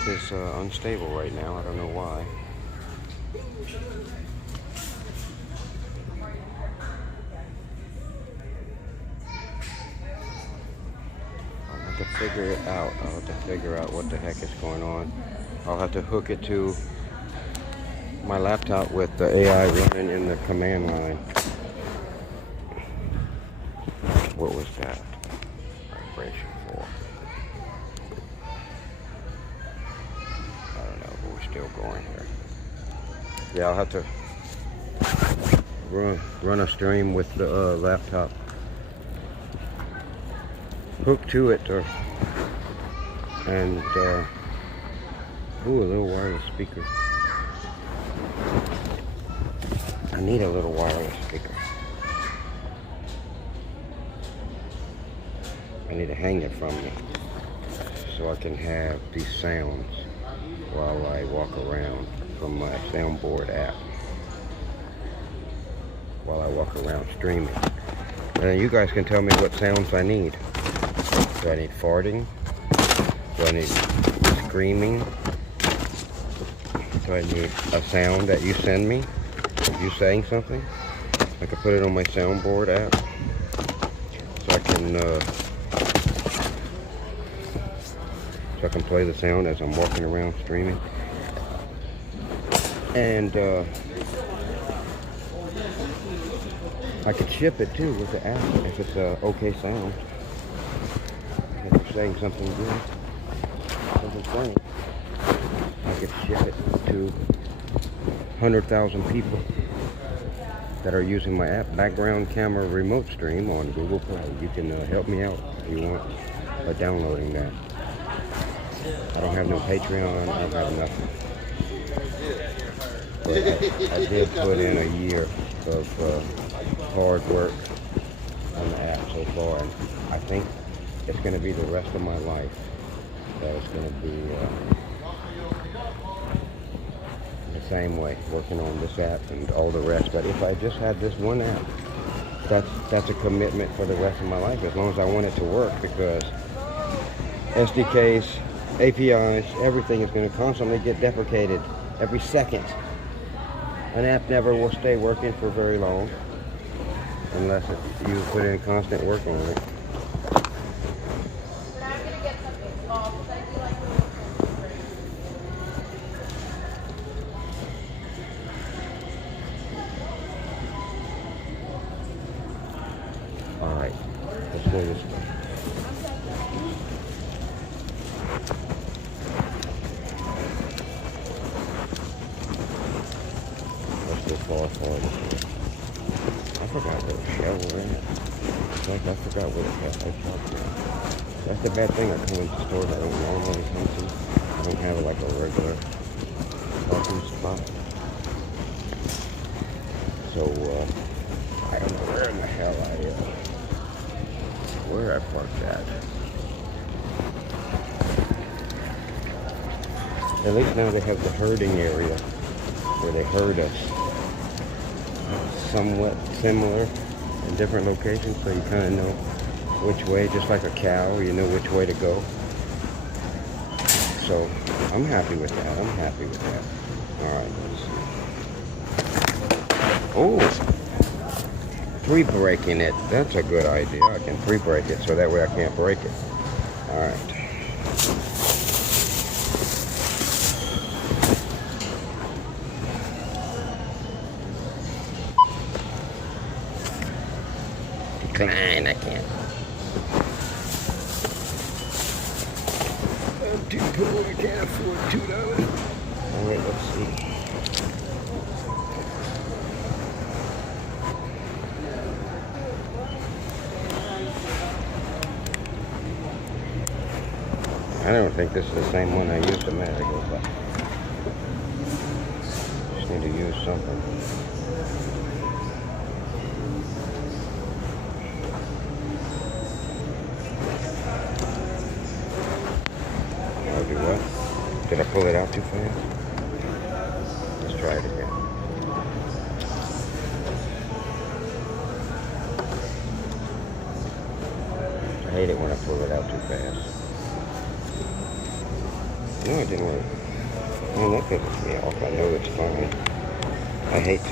laptop is unstable right now. I don't know why. I'll have to figure it out. I'll have to figure out what the heck is going on. I'll have to hook it to my laptop with the AI running in the command line. What was that vibration for? I don't know, but we're still going here. Yeah, I'll have to run a stream with the laptop hooked to it, and ooh, a little wireless speaker. I need a little wireless speaker. I need to hang it from me so I can have these sounds while I walk around from my soundboard app. While I walk around streaming. And you guys can tell me what sounds I need. Do I need farting? Do I need screaming? Do I need a sound that you send me? You saying something? I can put it on my soundboard app. So I can play the sound as I'm walking around streaming. And I could ship it too with the app if it's a okay sound. If you're saying something good, something funny, I could ship it to 100,000 people that are using my app, Background Camera Remote Stream on Google Play. You can help me out if you want by downloading that. I don't have no Patreon, I don't have nothing. But I did put in a year of hard work on the app so far, and I think it's going to be the rest of my life that it's going to be the same way, working on this app and all the rest. But if I just had this one app, that's a commitment for the rest of my life, as long as I want it to work, because SDKs, APIs, everything is going to constantly get deprecated every second. An app never will stay working for very long unless you put in constant work on it. All right, let's go this way. Far this way. I forgot what shovel in it. I forgot what it was. That's the bad thing. I come into stores I don't normally come to. I don't have like a regular parking spot. So I don't know where in the hell where I parked at. At least now they have the herding area where they herd us. Somewhat similar in different locations, so you kind of know which way, just like a cow, you know which way to go. So I'm happy with that. I'm happy with that. All right, let's see. Oh, pre-breaking it. That's a good idea. I can pre-break it so that way I can't break it. All right. Decline, I can't. I'm too poor, I can't afford $2. Alright, let's see. I don't think this is the same one I used a minute ago, but just need to use something. Did I pull it out too fast? Let's try it again. I hate it when I pull it out too fast. No, it didn't work. Oh, that pisses me off. I know it's fine. I hate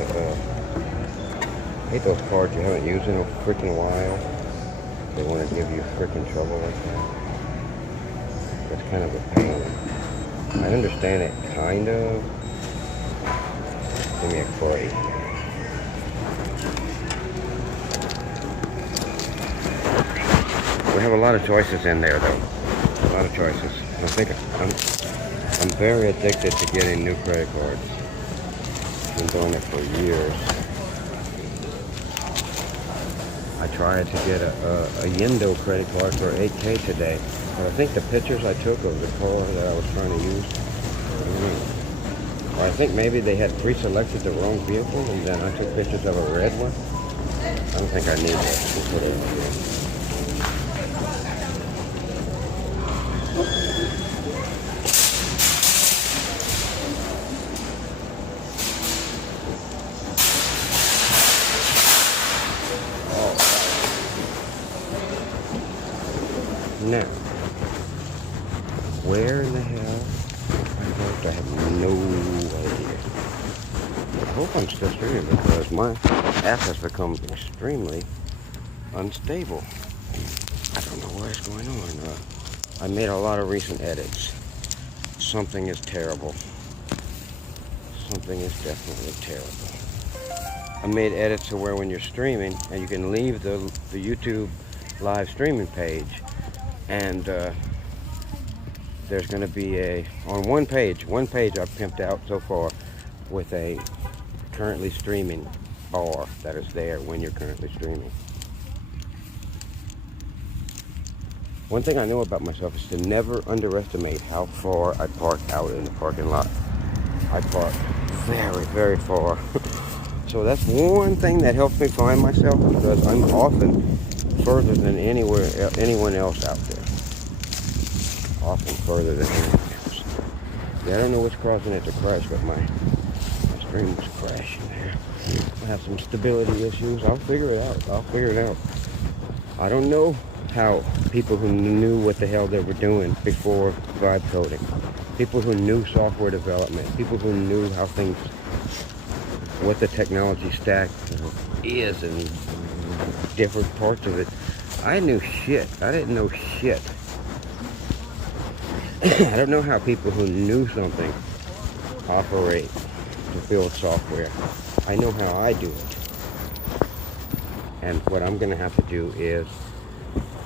those cards you haven't used in a freaking while. They want to give you freaking trouble like that. That's kind of a pain. I understand it, kind of. Give me a break. We have a lot of choices in there, though. A lot of choices. I think I'm very addicted to getting new credit cards. Been doing it for years. I tried to get a Yendo credit card for $8K today, but I think the pictures I took of the car that I was trying to use, or I think maybe they had pre-selected the wrong vehicle, and then I took pictures of a red one. I don't think I need that. Now, where in the hell I have no idea. I hope I'm still streaming because my app has become extremely unstable. I don't know what is going on. I made a lot of recent edits. Something is terrible. Something is definitely terrible. I made edits to where when you're streaming and you can leave the YouTube live streaming page, and there's going to be on one page I've pimped out so far with a currently streaming bar that is there when you're currently streaming. One thing I know about myself is to never underestimate how far I park out in the parking lot. I park very, very far. So that's one thing that helps me find myself, because I'm often further than anyone else out there. Often further than anyone else. Yeah, I don't know what's causing it to crash, but my stream was crashing there. I have some stability issues. I'll figure it out. I don't know how people who knew what the hell they were doing before vibe coding, people who knew software development, people who knew how things, what the technology stack is and different parts of it. I knew shit. I didn't know shit. I don't know how people who knew something operate to build software. I know how I do it. And what I'm going to have to do is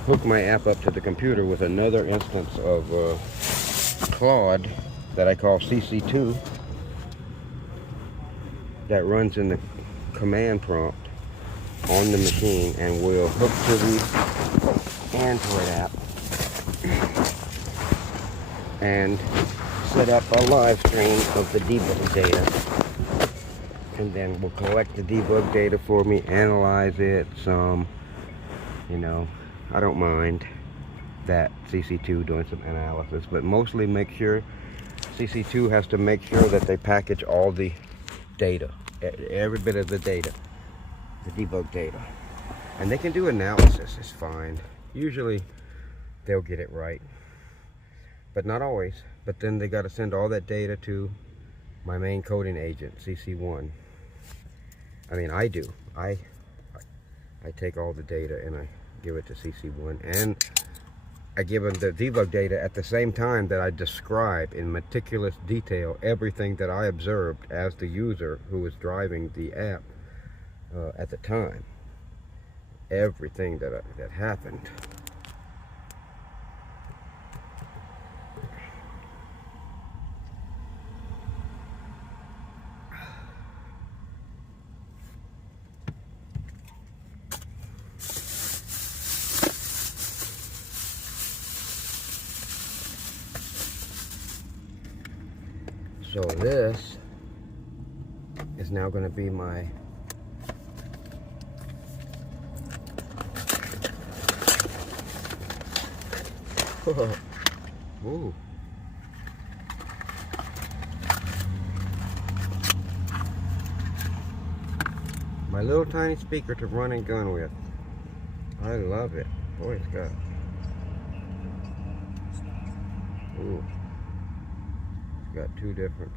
hook my app up to the computer with another instance of Claude that I call CC2 that runs in the command prompt on the machine, and will hook to the Android app and set up a live stream of the debug data, and then we'll collect the debug data for me, analyze it some, I don't mind that CC2 doing some analysis, but mostly make sure CC2 has to make sure that they package all the data, every bit of the data, the debug data. And they can do analysis, it's fine. Usually they'll get it right, but not always. But then they got to send all that data to my main coding agent, CC1. I mean, I do. I take all the data and I give it to CC1, and I give them the debug data at the same time that I describe in meticulous detail everything that I observed as the user who was driving the app at the time. Everything that happened. So this is now going to be my ooh. My little tiny speaker to run and gun with. I love it. Boy, it's got. Ooh. Got two different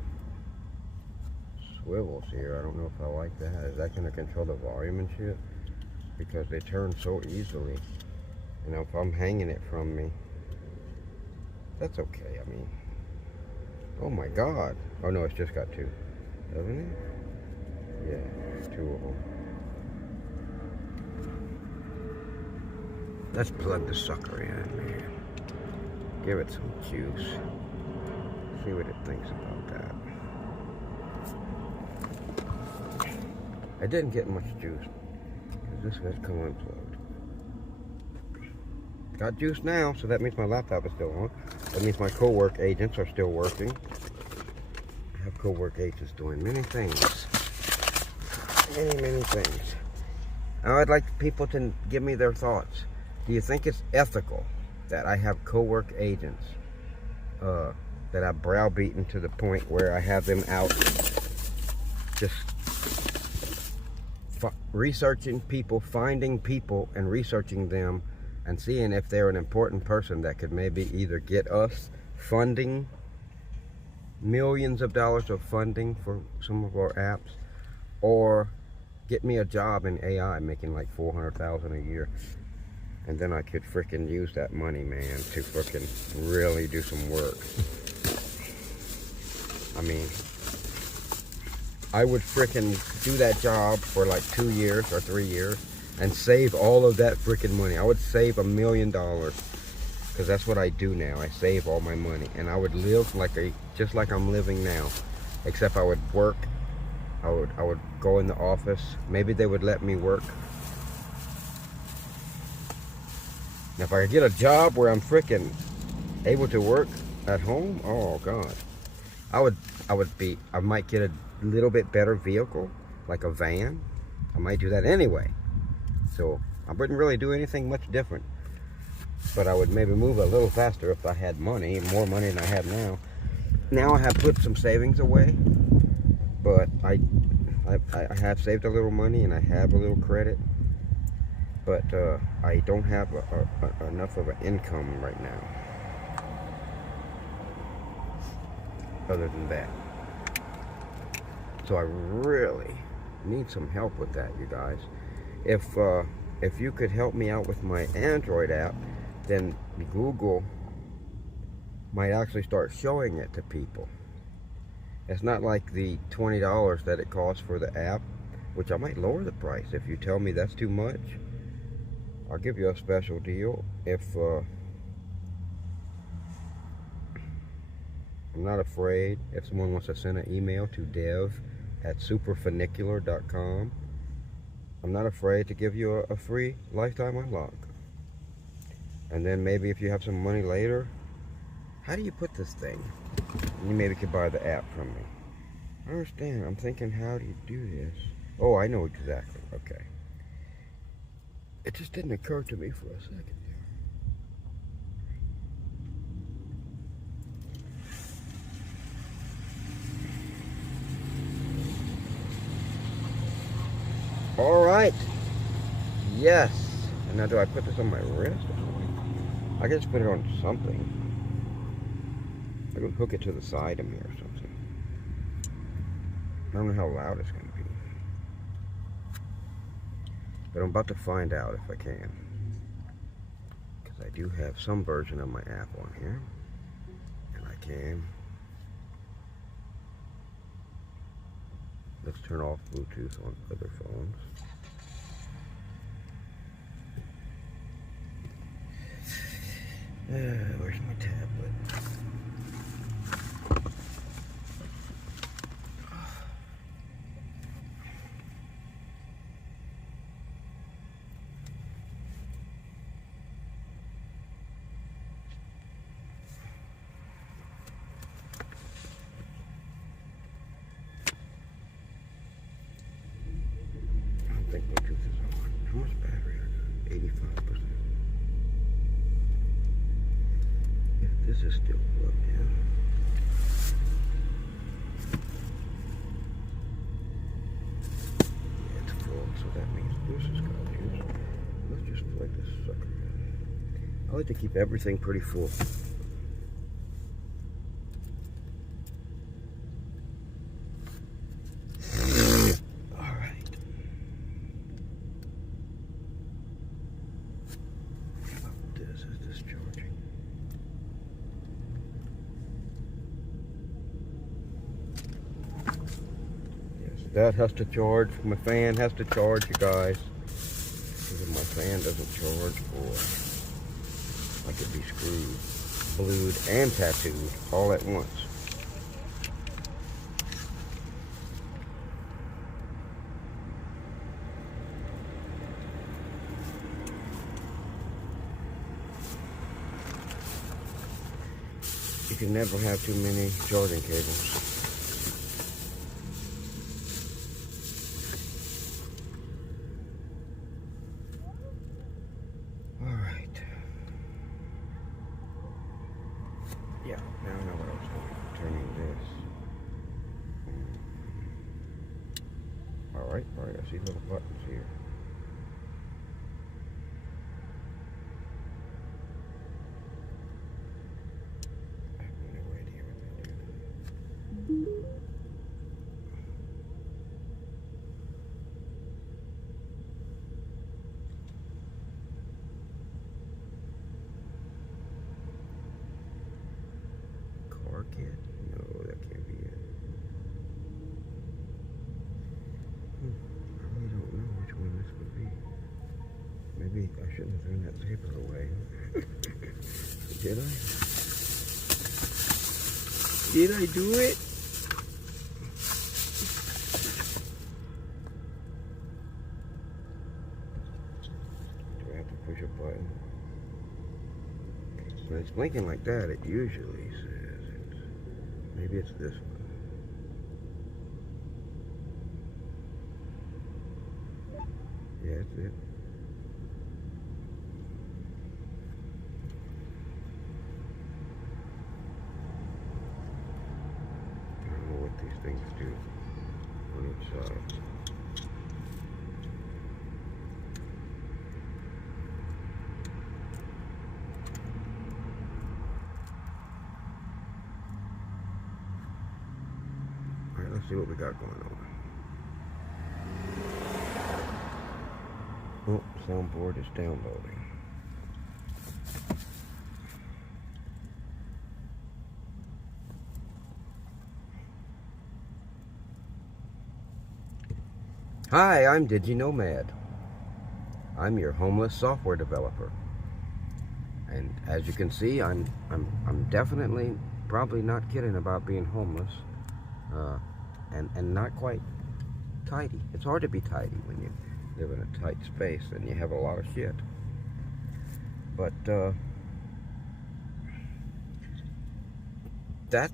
swivels here. I don't know if I like that. Is that going to control the volume and shit? Because they turn so easily. You know, if I'm hanging it from me, that's okay. I mean, oh my God. Oh no, it's just got two, doesn't it? Yeah, two of them. Let's plug the sucker in, man. Give it some juice. See what it thinks about that. I didn't get much juice because this has come unplugged. Got juice now, so that means my laptop is still on. That means my co-work agents are still working. I have co-work agents doing many things. Many things. Now I'd like people to give me their thoughts. Do you think it's ethical that I have co-work agents that I've browbeaten to the point where I have them out just researching people, finding people and researching them and seeing if they're an important person that could maybe either get us funding, millions of dollars of funding for some of our apps, or get me a job in AI making like $400,000 a year. And then I could frickin' use that money, man, to frickin' really do some work. I mean, I would frickin' do that job for like 2 years or 3 years and save all of that frickin' money. I would save $1 million because that's what I do now. I save all my money, and I would live like just like I'm living now, except I would work. I would go in the office. Maybe they would let me work. Now, if I could get a job where I'm frickin' able to work at home, oh God, I might get a little bit better vehicle, like a van. I might do that anyway. So I wouldn't really do anything much different, but I would maybe move a little faster if I had money, more money than I have now. Now I have put some savings away, but I have saved a little money and I have a little credit. But I don't have enough of an income right now. Other than that. So I really need some help with that, you guys. If you could help me out with my Android app, then Google might actually start showing it to people. It's not like the $20 that it costs for the app, which I might lower the price. If you tell me that's too much, I'll give you a special deal. If I'm not afraid, if someone wants to send an email to dev@superfunicular.com, I'm not afraid to give you a free lifetime unlock. And then maybe if you have some money later, how do you put this thing? You maybe could buy the app from me. I understand. I'm thinking, how do you do this? Oh, I know exactly. Okay. It just didn't occur to me for a second there. All right. Yes. And now do I put this on my wrist or something? I can just put it on something. I can hook it to the side of me or something. I don't know how loud it's going to be. But I'm about to find out if I can. Because I do have some version of my app on here. And I can. Let's turn off Bluetooth on other phones. Where's my tablet? I don't think Bluetooth is on. How much battery I got? 85%. If this is still plugged in. Yeah, it's full, so that means this is got juice. Let's just plug this sucker in. I like to keep everything pretty full. That has to charge. My fan has to charge, you guys. Because if my fan doesn't charge, boy, I could be screwed. Blued and tattooed all at once. You can never have too many charging cables. Alright. Yeah, now I know what I was doing. Turning this. Alright, I see little buttons here. Car kit? No, that can't be it. I really don't know which one this would be. Maybe I shouldn't have thrown that paper away. Did I? Did I do it? Do I have to push a button? When it's blinking like that, it usually says it's, maybe it's this one. Yeah, that's it. I don't know what these things do on each side. Alright, let's see what we got going on. Oh, soundboard is downloading. Hi, I'm DigiNomad. I'm your homeless software developer. And as you can see, I'm definitely probably not kidding about being homeless. And not quite tidy. It's hard to be tidy when you live in a tight space and you have a lot of shit. But that's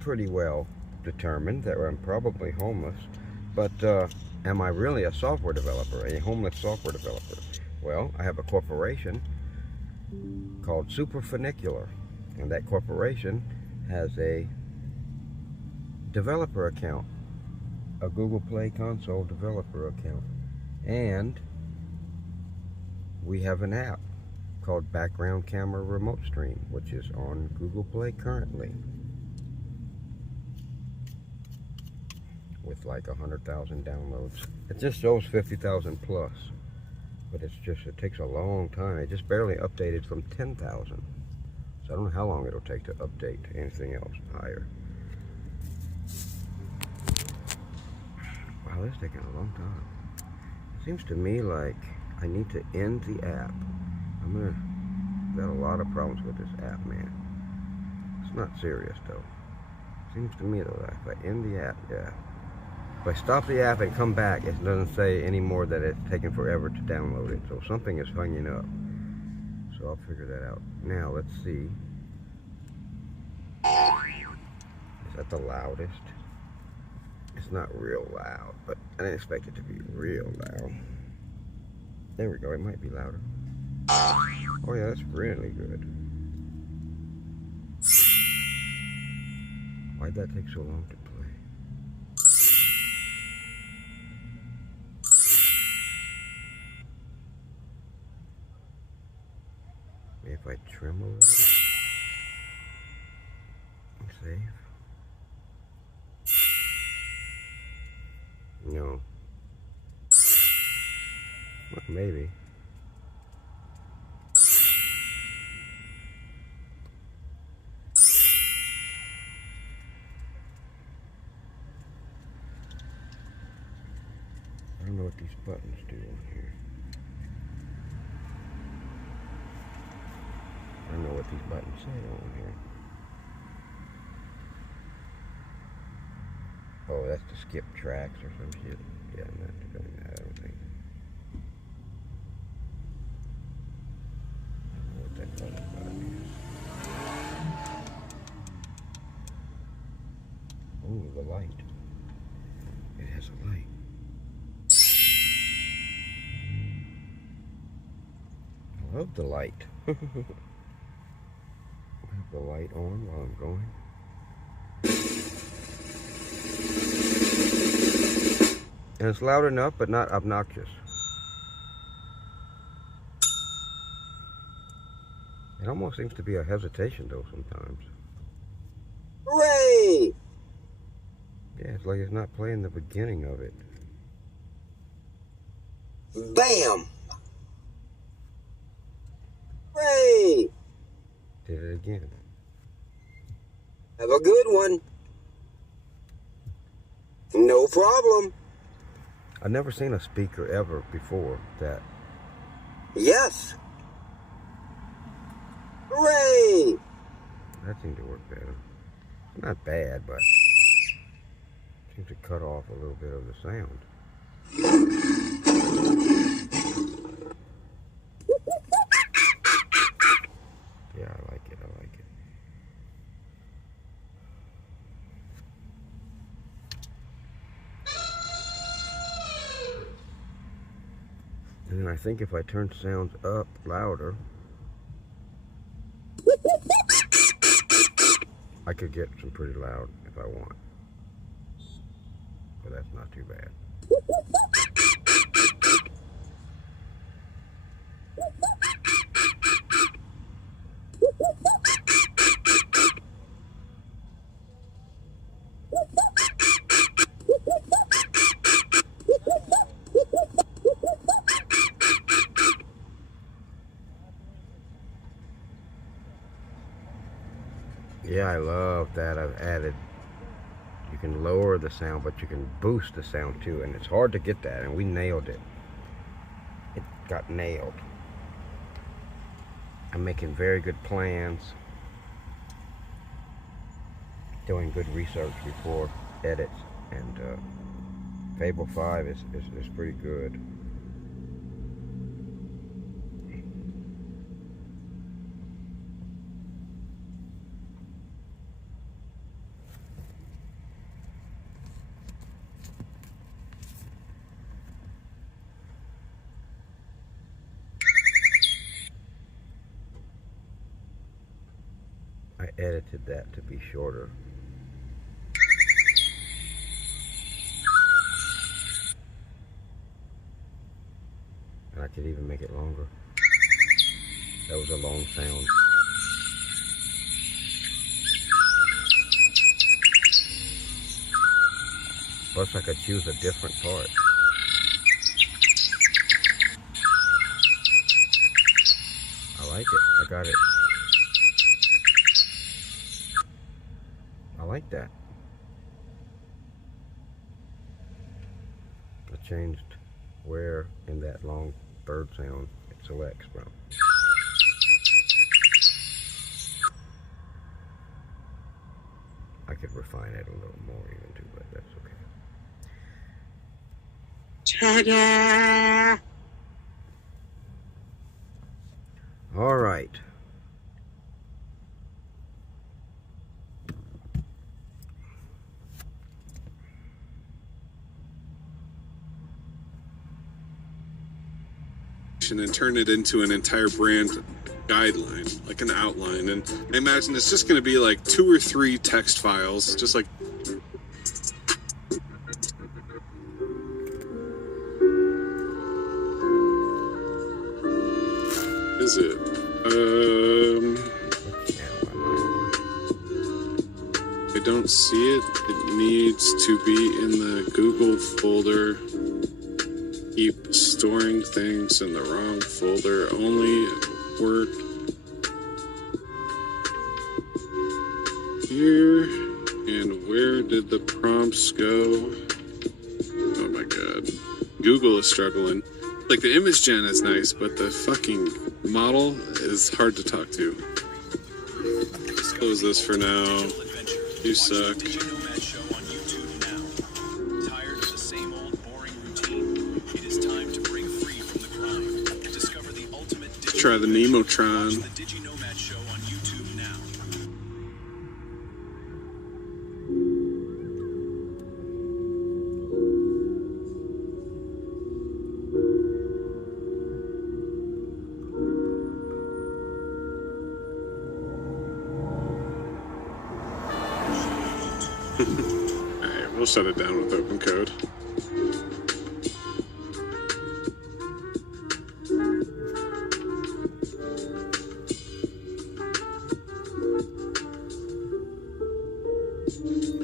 pretty well determined that I'm probably homeless. But am I really a software developer, a homeless software developer? Well, I have a corporation called Super Funicular, and that corporation has a developer account, a Google Play Console developer account, and we have an app called Background Camera Remote Stream, which is on Google Play currently with like 100,000 downloads. It just shows 50,000 plus, but it takes a long time. It just barely updated from 10,000, so I don't know how long it'll take to update anything else higher. Wow, this is taking a long time. It seems to me like I need to end the app. I've got a lot of problems with this app, man. It's not serious though. Seems to me though that if I end the app, yeah. If I stop the app and come back, it doesn't say anymore that it's taking forever to download it. So something is hanging up. So I'll figure that out. Now let's see. Is that the loudest? It's not real loud, but I didn't expect it to be real loud. There we go, it might be louder. Oh yeah, that's really good. Why'd that take so long to play? Maybe if I trim a little bit. Save. No. Well, maybe. know what these buttons do on here. I don't know what these buttons say on here. Oh, that's to skip tracks or some shit. Yeah, I'm not doing that, I don't think. I don't know what that button is. Oh, the light. It has a light. I love the light. I have the light on while I'm going. And it's loud enough, but not obnoxious. It almost seems to be a hesitation, though, sometimes. Hooray! Yeah, it's like it's not playing the beginning of it. Bam! Hooray! Did it again. Have a good one. No problem. I've never seen a speaker ever before that. Yes. Hooray! That seemed to work better. It's not bad, but seems to cut off a little bit of the sound. Yeah, I like it. I like it. And then I think if I turn sounds up louder, I could get some pretty loud if I want. But that's not too bad. Yeah, I love that I've added, you can lower the sound, but you can boost the sound too, and it's hard to get that, and we nailed it. It got nailed. I'm making very good plans, doing good research before edits, and Fable 5 is pretty good. I edited that to be shorter. And I could even make it longer. That was a long sound. Plus I could choose a different part. I like it. I got it. I like that. I changed where in that long bird sound it selects from. I could refine it a little more even too, but that's okay. Ta-da! All right. And turn it into an entire brand guideline, like an outline. And I imagine it's just going to be like 2 or 3 text files, just like is it? I don't see it. It needs to be in the Google folder. Keep storing things in the wrong folder. Only work here. And where did the prompts go? Oh my god. Google is struggling. Like the image gen is nice, but the fucking model is hard to talk to. Let's close this for now. You suck. Tired of the same old boring routine? It is time to break free from the grind. Discover the ultimate digital. Try the Nemotron. Watch the DigiNomad Show on YouTube now. Alright, we'll shut it down with open code.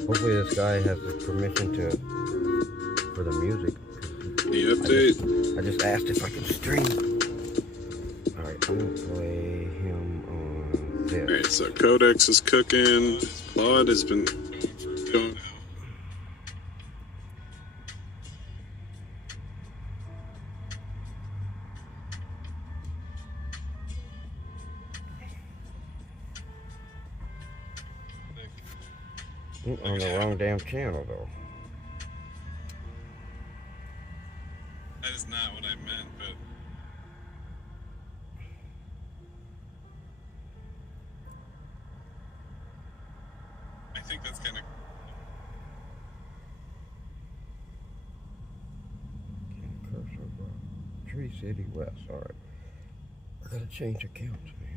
Hopefully this guy has the permission for the music. The update. I just asked if I can stream. Alright, I'm gonna play him on this. Alright, so Codex is cooking. Claude has been going. On the wrong damn channel though. That is not what I meant, but I think that's kind of. Cursor, bro. Tree City West. Alright. I gotta change accounts, man.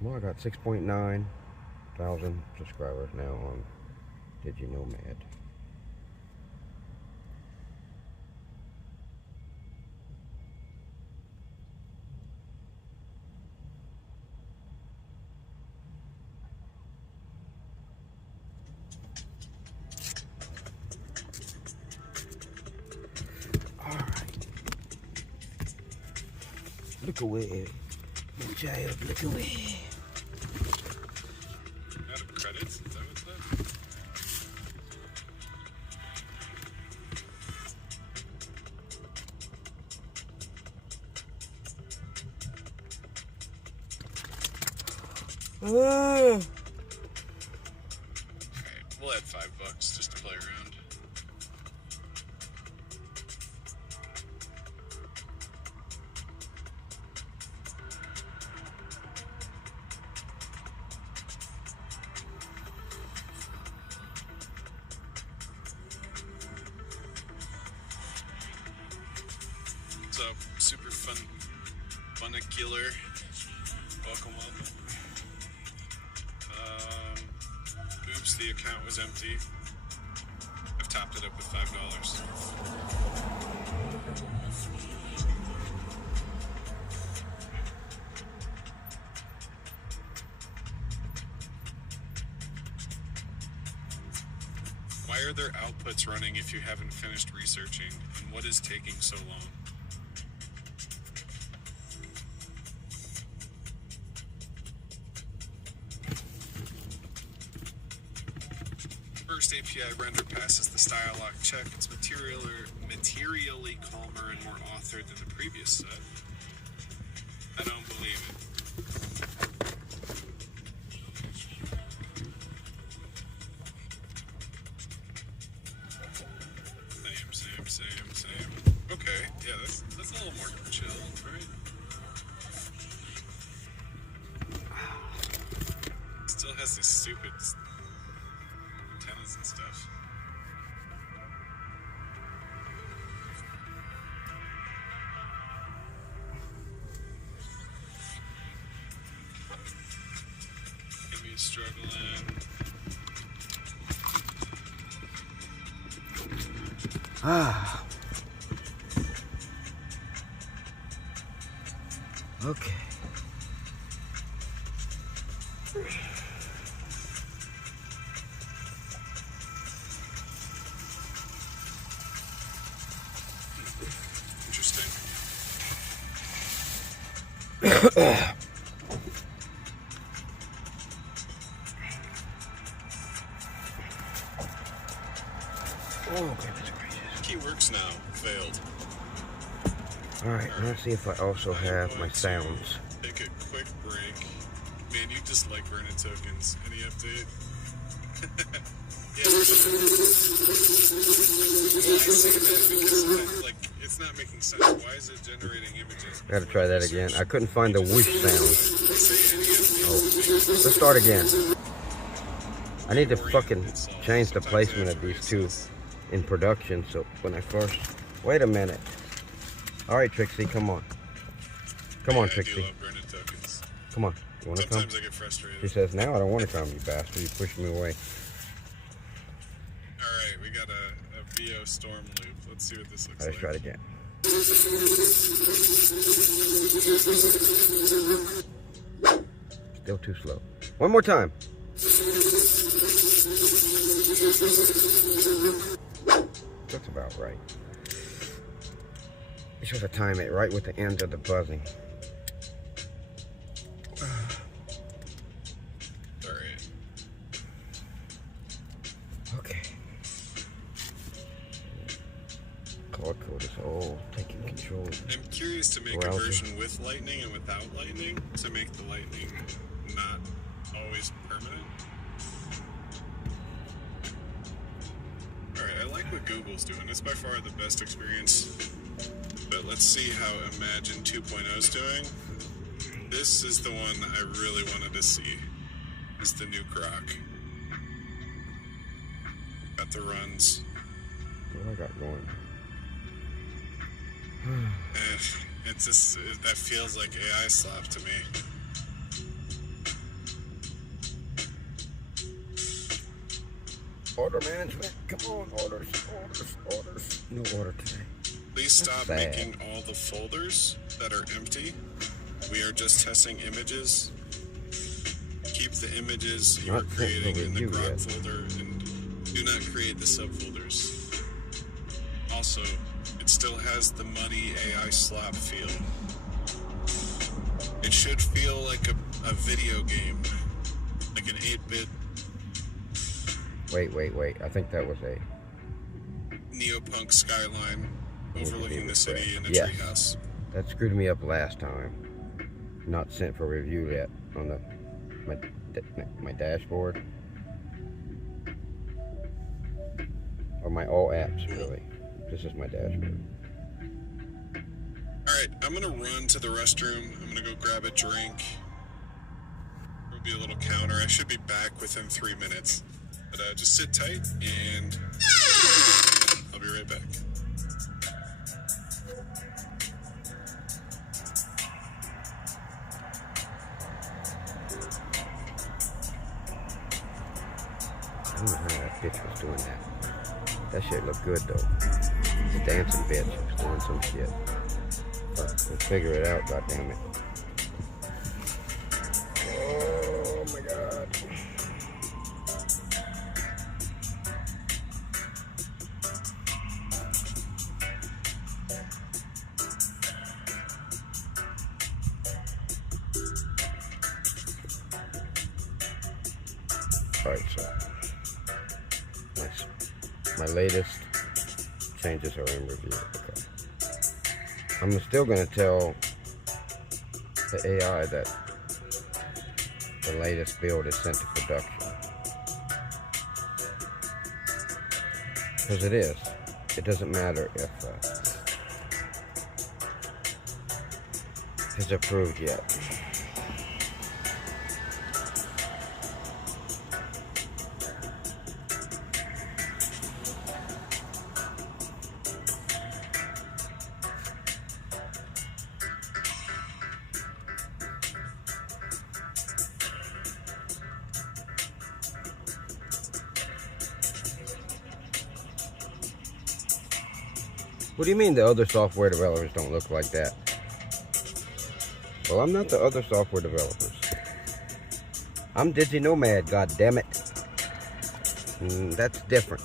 Well, I got 6.9 thousand subscribers now on DigiNomad. Alright. Look away. Child, look away. Out of credits? Is that what's that? Alright, we'll add $5 just to play around. What's up? Super funicular. Welcome. Oops, the account was empty. I've topped it up with $5. Why are there outputs running if you haven't finished researching? And what is taking so long? First API render passes the style lock check. It's materially calmer and more authored than the previous set. I don't believe it. Same. Okay, yeah, that's a little more chill, right? Still has these stupid antennas and stuff. Maybe struggling. Okay. Interesting. now. Failed. Alright, let's see if I also have my sounds. Take a quick break. Man, you just like burning tokens. Any update? Yeah. Well, I say that because like it's not making sense. Why is it generating images? Gotta try that again. I couldn't find the whoosh sound. Say any update. Oh. Let's start again. I need to fucking change the placement of these two in production, so when I first... Wait a minute. Alright, Trixie, come on. Come on, I do Trixie. love burning tokens. Come on. You wanna come? Sometimes I get frustrated. She says, now I don't want to come, you bastard. You pushed me away. Alright, we got a VO storm loop. Let's see what this looks Let's like. try it again. Still too slow. One more time. That's about right. You're supposed to time it right with the ends of the buzzing. Alright. Okay. Cloud code is all taking control. I'm curious to make a Browser. version with lightning and without lightning to make the lightning not always permanent. Alright, I like what Google's doing. It's by far the best experience. But let's see how Imagine 2.0 is doing. This is the one that I really wanted to see. It's the new Grok. Got the runs. What I got going? It's just, that feels like AI slap to me. Order management. Come on, orders. No order today. Please stop sad. making all the folders that are empty. We are just testing images. Keep the images you are Not creating in the review Grok yet. folder and do not create the subfolders. Also, it still has the muddy AI slap feel. It should feel like a video game, like an 8-bit Wait. I think that was a... neopunk skyline overlooking the city in a Yes. treehouse. That screwed me up last time. Not sent for review yet on my dashboard. Or my all apps, really. This is my dashboard. Alright, I'm gonna run to the restroom. I'm gonna go grab a drink. There'll be a little counter. I should be back within 3 minutes. But just sit tight and I'll be right back. I don't know how that bitch was doing that. That shit looked good though. The dancing bitch was doing some shit. We'll figure it out, goddammit. Oh my god. Alright, so my latest changes are in review. Okay. I'm still going to tell the AI that the latest build is sent to production. Because it is. It doesn't matter if it's approved yet. What do you mean the other software developers don't look like that? Well, I'm not the other software developers. I'm DigiNomad, goddammit. That's different.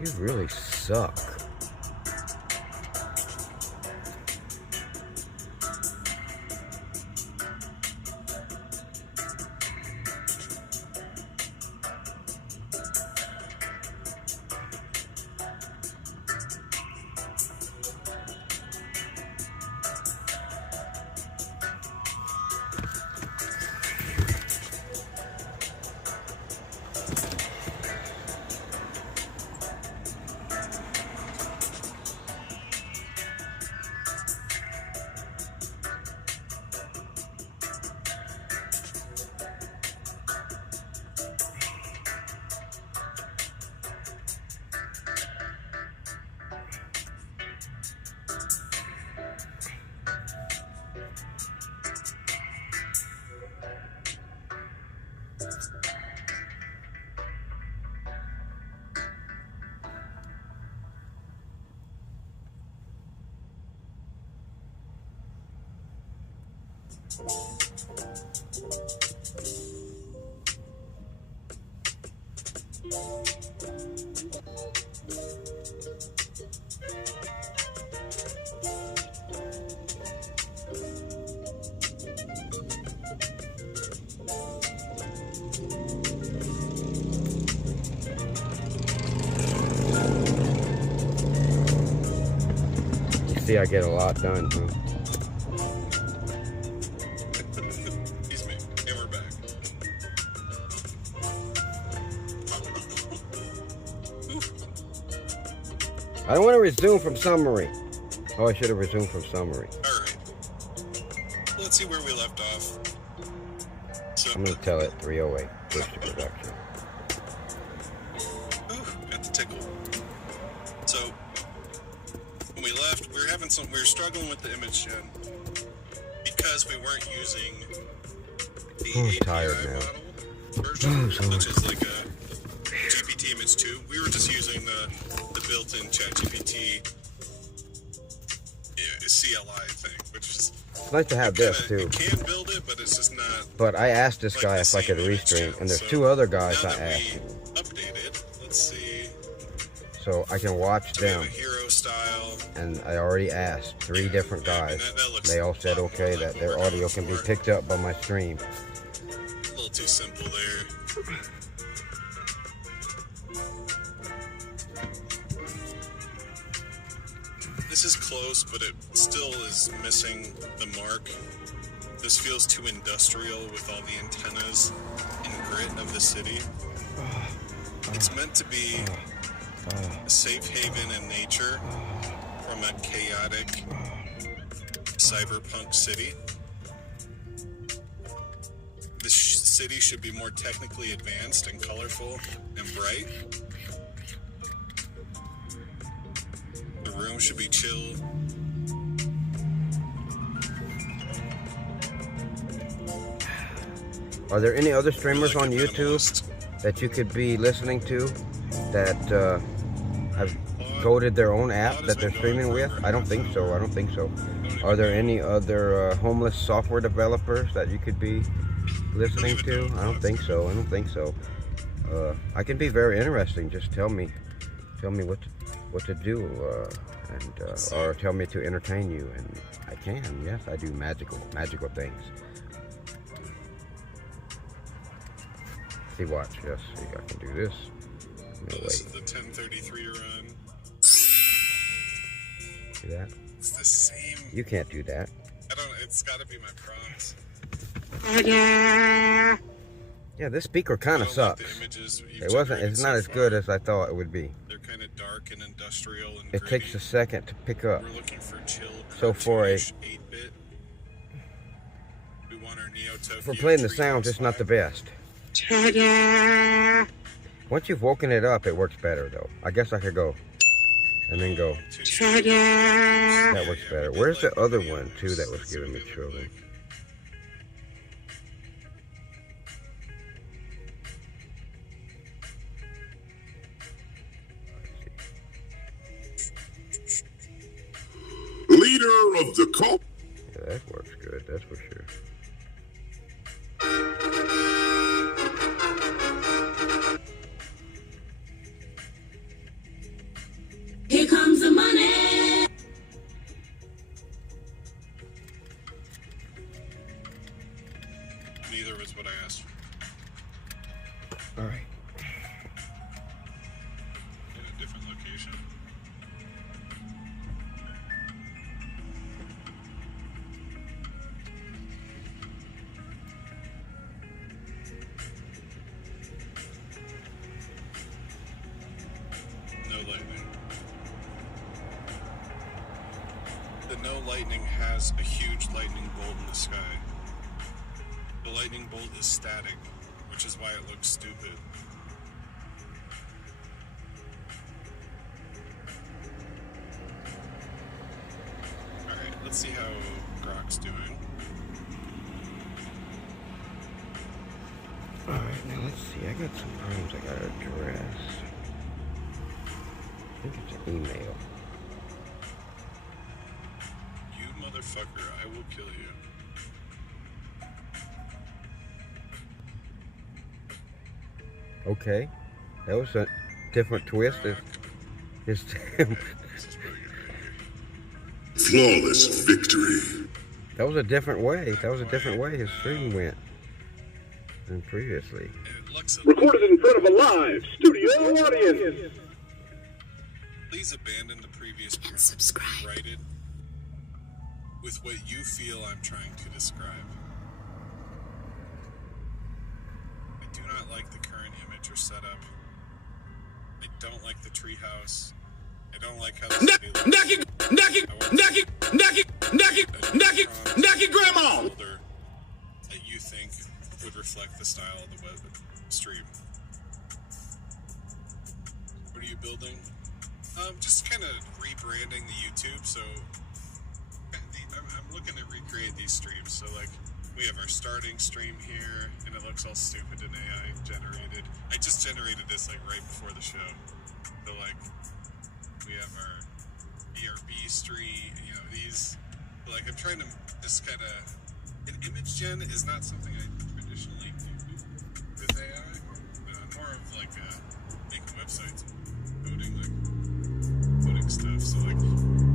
You really suck. You see, I get a lot done, huh? Excuse me. And we're back. I don't want to resume from summary. Oh, I should have resumed from summary. Alright. Let's see where we left off. So, I'm going to tell it 308. Push to production. got the tickle. So, when we left, we were struggling with the image gen because we weren't using the I'm API tired now. model version, which is like a GPT image 2. We were just using the built-in ChatGPT CLI thing, which is It's nice to have this, too. You can build it, but it's just not. But I asked this like guy the if I could same image restream, gen. and there's So, 2 other guys now I that asked. we updated, let's see. So I can watch We have them. a hero style. And I already asked 3 different Yeah, I mean, guys. that looks They all said a lot more okay, like that what their we're audio going can be for. picked up by my stream. A little too simple there. This is close, but it still is missing the mark. This feels too industrial with all the antennas and grit of the city. It's meant to be a safe haven in nature from a chaotic cyberpunk city. The city should be more technically advanced and colorful and bright. The room should be chill. Are there any other streamers Like on a YouTube minimalist. that you could be listening to that have coded their own app that they're streaming with? I don't think so. I don't think so. Are there any other homeless software developers that you could be listening to? I don't think so. I don't think so. I can be very interesting. Just tell me what to do, or tell me to entertain you, and I can. Yes, I do magical things. See, watch. Yes, see, I can do this. No, This is wait. the 1033 run. See that? It's the same. You can't do that. I don't. It's got to be my prompts. Yeah, this speaker kind of I don't like the sucks. images you've It wasn't. generated It's so not as far. good as I thought it would be. They're kind of dark and industrial and It gritty. takes a second to pick up. We're looking for chill. So for a- 8-bit. We want our Neo Tokyo. For playing the Treehouse sounds, it's not the vibe. best. Once you've woken it up, it works better though. I guess I could go and then go. That works better. Where's the other one too that was giving me trouble? Leader of the cult. Yeah, that works good. That's for sure. neither was what I asked for. All right. In a different location. No lightning. The no lightning has a huge lightning bolt in the sky. The lightning bolt is static, which is why it looks stupid. Alright, let's see how Grok's doing. Alright, now let's see. I got some problems I gotta address. I think it's an email. You motherfucker, I will kill you. Okay. That was a different twist. Grok. It's This is probably gonna be Flawless victory. that was a different way. That was a different way his stream went than previously. it looks Recorded in front of a live studio audience. Please abandon the previous And subscribe. write it with what you feel I'm trying to describe. I do not like the current image or setup. I don't like the treehouse. I don't like how the city looks. Knock it, grandma. Folder that you think would reflect the style of the web stream. What are you building? Just kind of rebranding the YouTube. So I'm looking to recreate these streams. So like we have our starting stream here, and it looks all stupid and AI generated. I just generated this like right before the show. So like we have our BRB stream. You know these. Like I'm trying to just kind of. An image gen is not something I traditionally do with AI. More of like making websites, coding stuff. So like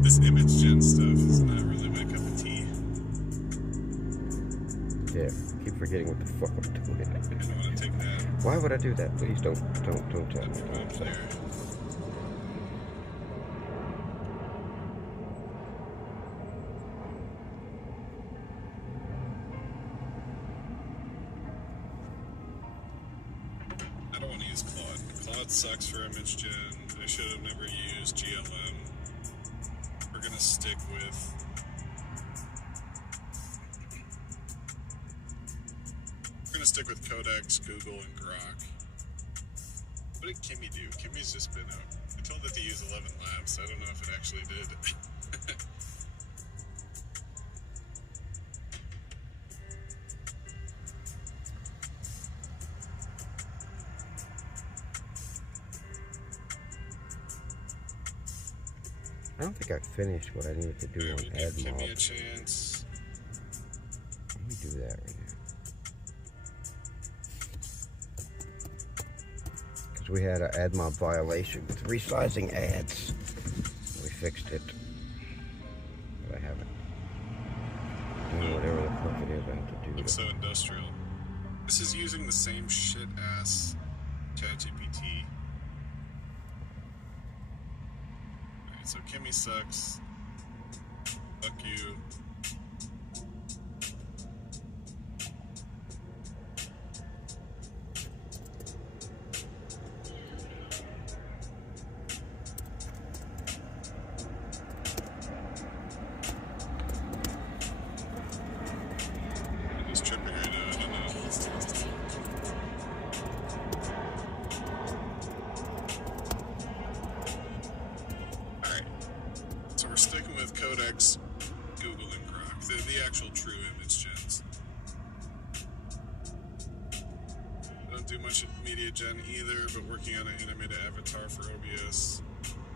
this image gen stuff is not really my cup of tea. Yeah, keep forgetting what the fuck I'm doing. I don't want to take that. Why would I do that? Please don't tell me. That's Don't what say. there. I don't want to use Claude. Claude sucks for image gen. I should have never used GLM. We're gonna stick with. We're gonna stick with Codex, Google, and Grok. What did Kimmy do? Kimmy's just been out. I told it to use 11 Labs, so I don't know if it actually did. I don't think I finished what I needed to do on We'll give Kimmy a AdMob. chance. Let me do that right now. Because we had an AdMob violation with resizing ads. We fixed it. But I haven't. Done whatever the fuck it is I have to do. Looks so industrial. This is using the same shit ass ChatGPT. Alright, so Kimmy sucks. Fuck you. I'm just tripping right now, I don't know. Alright. So we're sticking with Codex, Google, and Grok. The actual true image gens. I don't do much media gen either, but working on an animated avatar for OBS.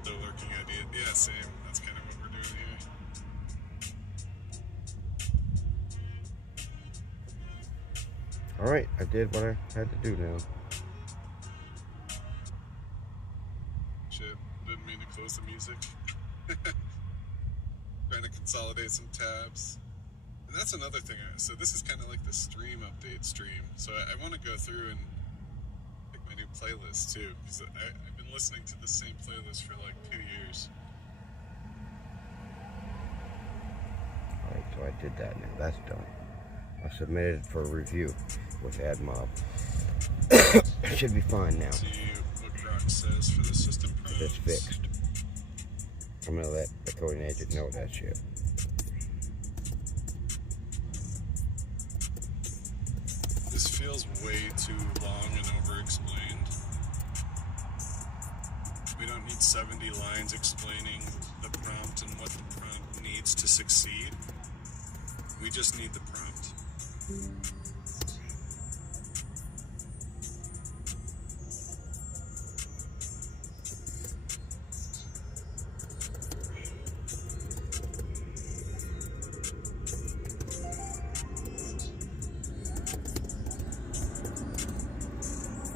So lurking idea. Yeah, same. That's kind of what we're doing here. Alright, I did what I had to do now. Shit, didn't mean to close the music. Trying to consolidate some tabs. that's another thing. So this is kind of like the stream update stream. So I want to go through and pick my new playlist too, because I've been listening to the same playlist for like 2 years. Alright, so I did that now. That's done. I submitted it for review with AdMob. It should be fine now. See what Grok says for the system prompts. It's fixed. I'm gonna let the coding agent know that shit. This feels way too long and over-explained. We don't need 70 lines explaining the prompt and what the prompt needs to succeed. We just need the prompt.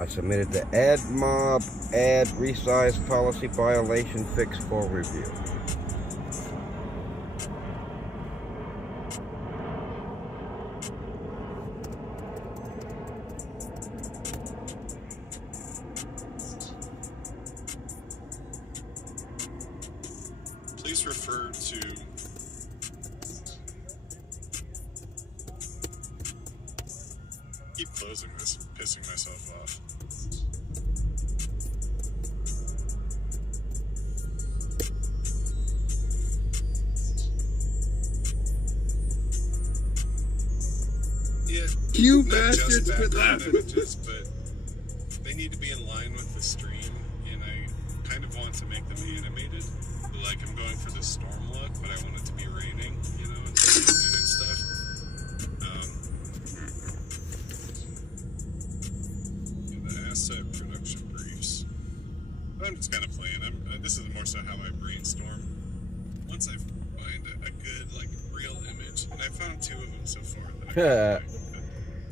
I submitted the AdMob ad resize policy violation fix for review. Please refer to keep closing this, pissing myself off. Yeah, You not bastards just quit background laughing. images, but they need to be in line with the stream, and I kind of want to make them animated. Like, I'm going for the storm look, but I want it to be raining, you know, and lightning and stuff. The asset production briefs. I'm just kind of playing. This is more so how I brainstorm. Once I find a good, like, real image, and I found 2 of them so far that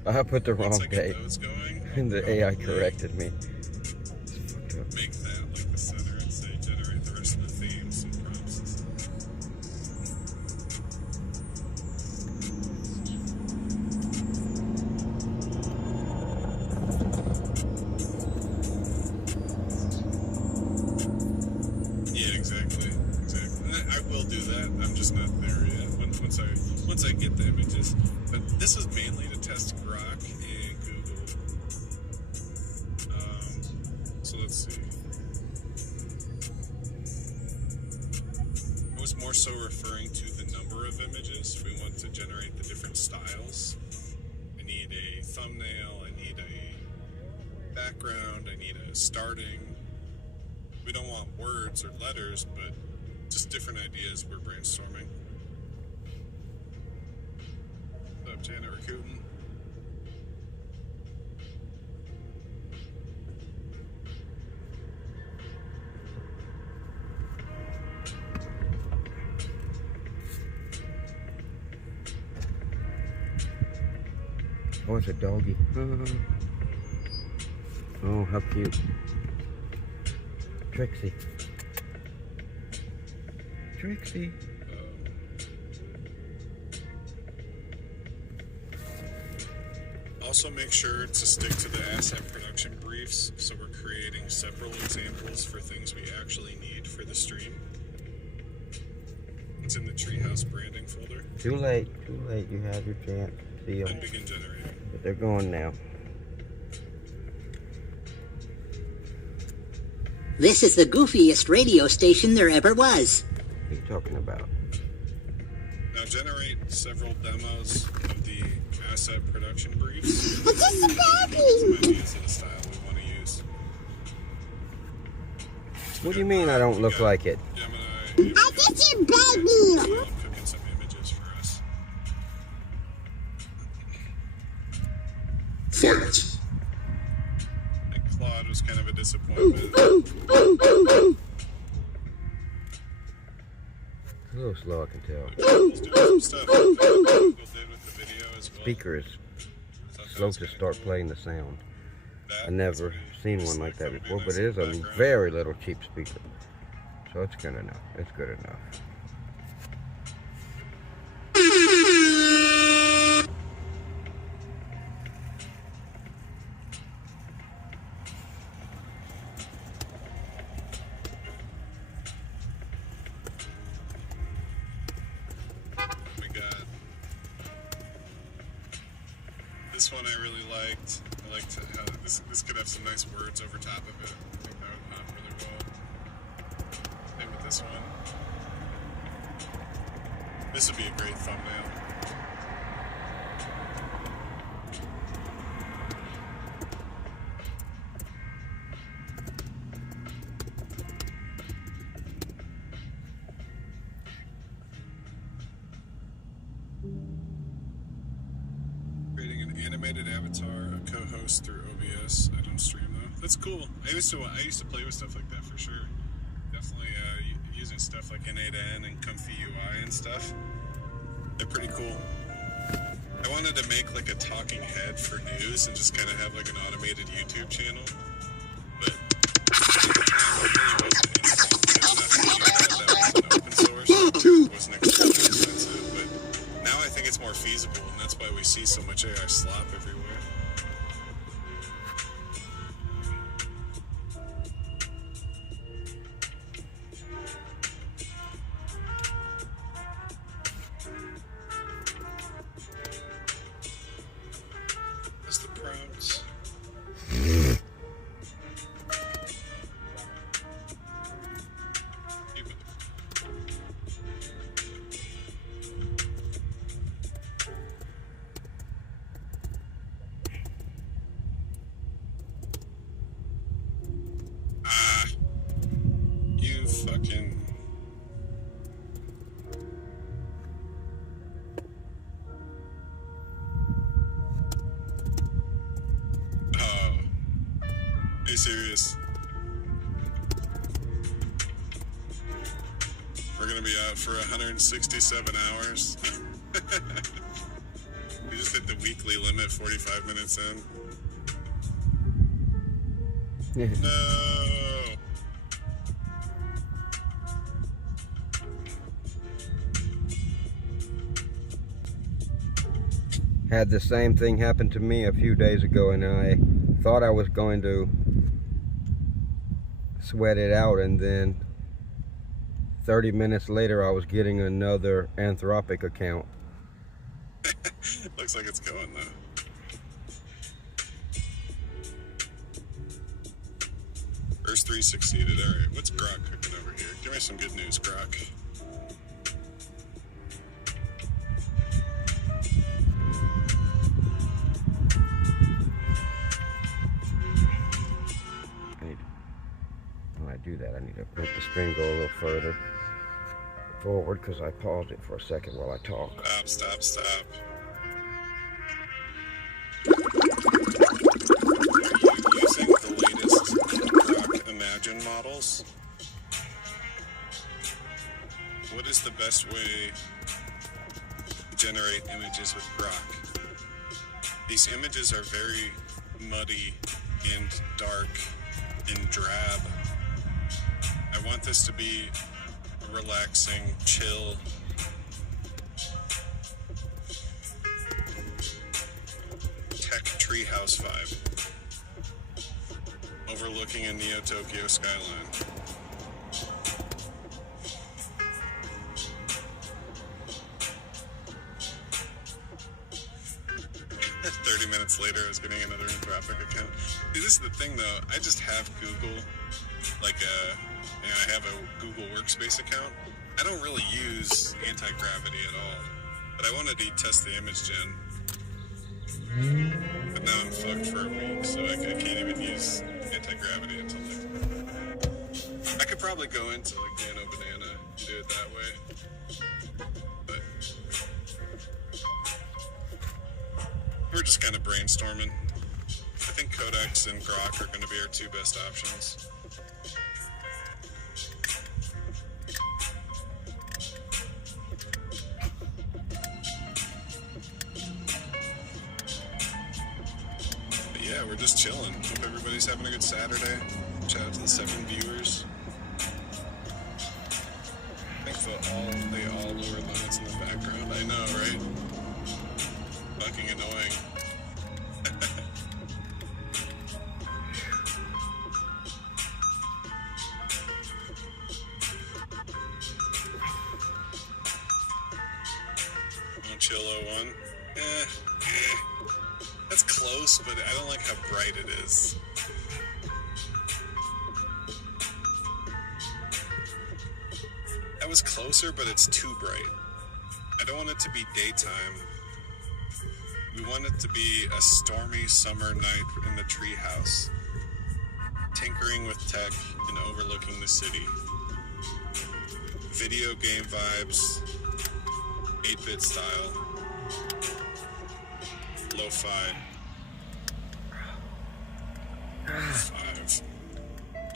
I put the wrong once I get date, those going, and the AI corrected me. make that like the center and say generate the rest of the themes and prompts and stuff. Yeah, exactly. And I will do that. I'm just not there yet. Once I get the images. But this is mainly to test Grok and Google. So let's see. I was more so referring to the number of images. We want to generate the different styles. I need a thumbnail. I need a background. I need a starting. We don't want words or letters, but just different ideas we're brainstorming. What's up, Janet Rakuten? Oh, it's a doggy. Oh, how cute. Trixie. Trixie. Also make sure to stick to the asset production briefs, so we're creating several examples for things we actually need for the stream. It's in the Treehouse branding folder. Too late. Too late. You had your chance. See ya. And begin generating. But they're going now. This is the goofiest radio station there ever was. What are you talking about? Now generate several demos of the asset production briefs. It's just a baby. Some ideas of the style we want to use. What do you mean I don't look like it? Gemini. I get your baby. Cooking some images for us. Fight. And Claude was kind of a disappointment. A little slow, I can tell. Google's doing some stuff like that Google did with the video as well. Speaker is So slow that's to kinda start cool. playing the sound. That I've never is seen just one like that would be before, nice but it is in a the background. very little cheap speaker. So it's good enough. It's good enough. This one I really liked. I liked how this could have some nice words over top of it. I think that would pop really well. Same with this one. This would be a great thumbnail. Creating an animated avatar, a co-host through OBS. I don't stream though. That's cool. I used to play with stuff like that for sure. Definitely using stuff like N8N and Comfy UI and stuff. They're pretty cool. I wanted to make like a talking head for news and just kind of have like an automated YouTube channel, but at the time it really wasn't anything good enough to do that. That wasn't open source. It wasn't expensive, but now I think it's more feasible, and that's why we see so much AI slop everywhere. That's the prompts. You fucking... Oh. Are you serious? We're gonna be out for 167 hours. We just hit the weekly limit 45 minutes in. No. Had the same thing happen to me a few days ago, and I thought I was going to sweat it out, and then 30 minutes later I was getting another Anthropic account. Looks like it's going though. First 3 succeeded. Alright, what's Grok cooking over here? Give me some good news, Grok. When I do that, I need to make the screen go a little further forward because I paused it for a second while I talk. Stop. Using the latest Grok Imagine models, what is the best way to generate images with Grok? These images are very muddy and dark and drab. I want this to be a relaxing, chill, tech treehouse vibe, overlooking a Neo-Tokyo skyline. Minutes later, I was getting another Anthropic account. See, this is the thing, though. I just have Google, like I have a Google Workspace account. I don't really use anti-gravity at all, but I wanted to test the image gen. But now I'm fucked for a week, so I can't even use anti-gravity until like... I could probably go into like Nano Banana and do it that way, but we're just kind of brainstorming. I think Codex and Grok are going to be our two best options. But yeah, we're just chilling. Hope everybody's having a good Saturday. Shout out to the 7 viewers. Thankful they all lower limits in the background. I know, right? Fucking annoying. Chillo one. close, but I don't like how bright it is. That was closer, but it's too bright. I don't want it to be daytime. We want it to be a stormy summer night in the treehouse, tinkering with tech and overlooking the city. Video game vibes, 8-bit style, lo-fi.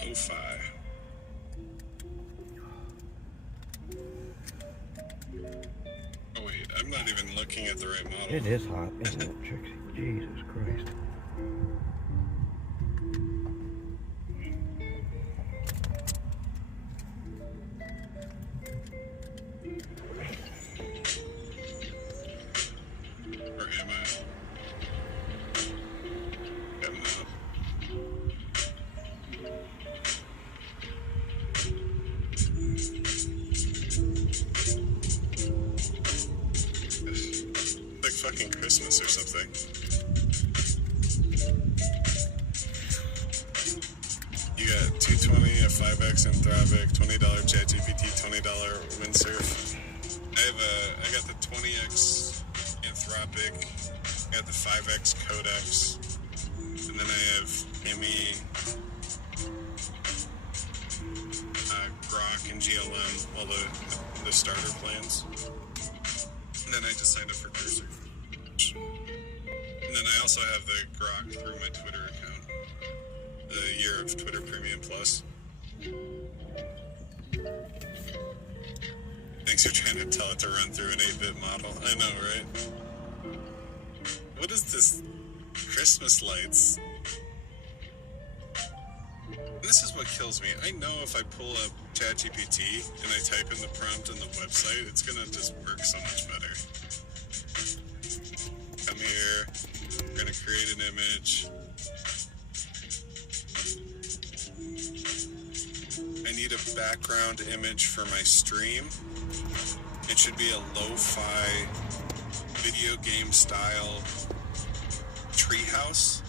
Lo-fi. Oh wait, I'm not even looking at the right model. It is hot, isn't it, Trixie? Jesus Christ. Or am I? I'm not. Like fucking Christmas or something. You got 220, a 5X Anthropic, $20 ChatGPT, $20 Windsurf. I got the 20X Anthropic, I got the 5X Codex, and then I have ME, Grok, and GLM, all the starter plans. And then I just signed up for Cursor. And then I also have the Grok through my Twitter account. The year of Twitter Premium Plus. Thanks for trying to tell it to run through an 8-bit model. I know, right? What is this? Christmas lights. This is what kills me. I know if I pull up ChatGPT and I type in the prompt on the website, it's gonna just work so much better. Come here, we're gonna create an image. I need a background image for my stream. It should be a lo-fi video game style treehouse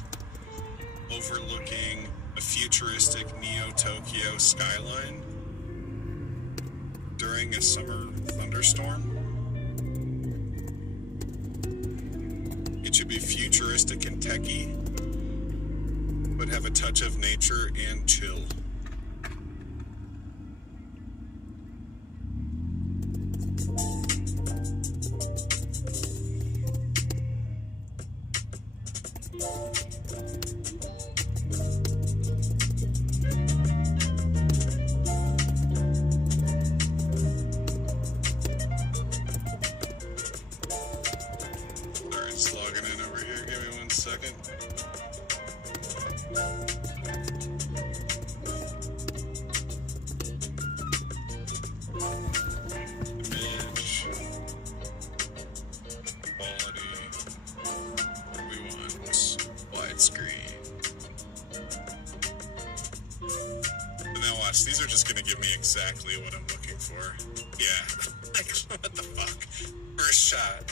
overlooking a futuristic Neo-Tokyo skyline during a summer thunderstorm. It should be futuristic and techy, but have a touch of nature and chill. Alright, just logging in over here. Give me 1 second. Image. Quality. We want widescreen. And now watch, these are just gonna give me exactly what I'm looking for. Yeah. Like, what the fuck? First shot.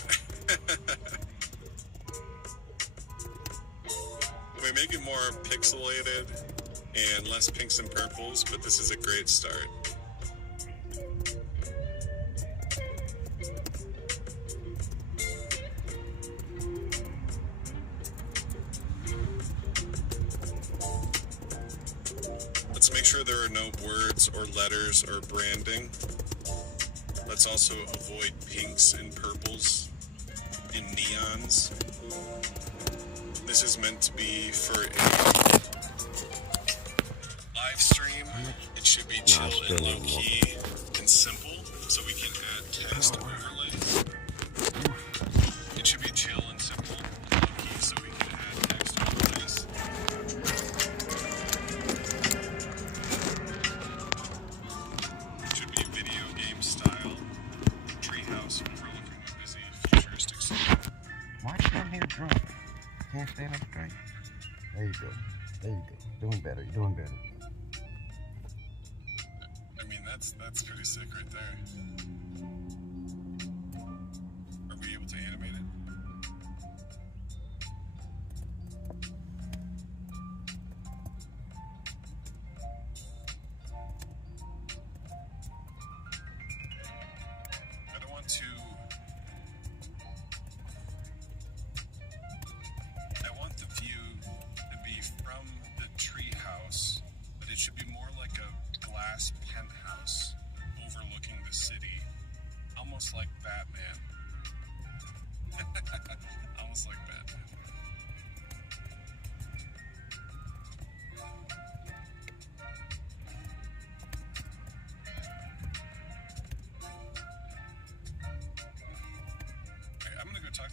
We make it more pixelated and less pinks and purples, but this is a great start. Let's make sure there are no words or letters or branding. Let's also avoid pinks and purples and neons. This is meant to be for a live stream. It should be chill and low key and simple, so we can add text overlays. It should be chill and simple and low key, so we can add text overlays. It should be video game style, treehouse overlooking a busy futuristic city. Why you come here drunk? Can't stand up straight. There you go. There you go. Doing better. You're doing better. I mean, that's pretty sick right there. Are we able to animate it?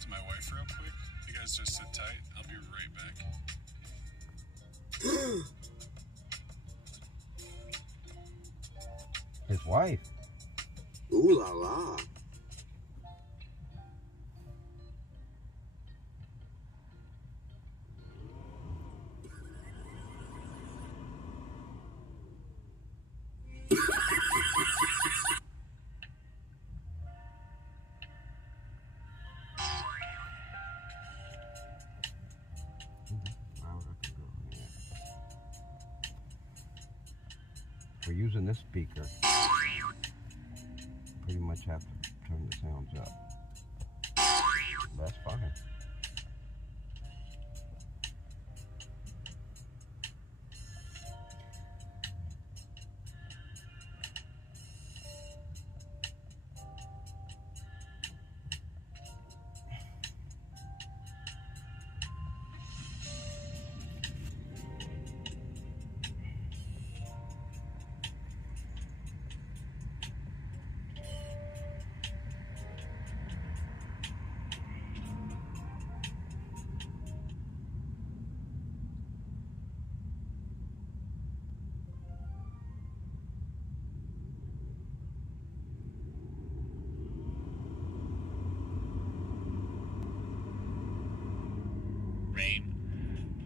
to my wife real quick. You guys just sit tight. I'll be right back. His wife. Ooh la la. We're using this speaker. Pretty much have to turn the sounds up. That's fine.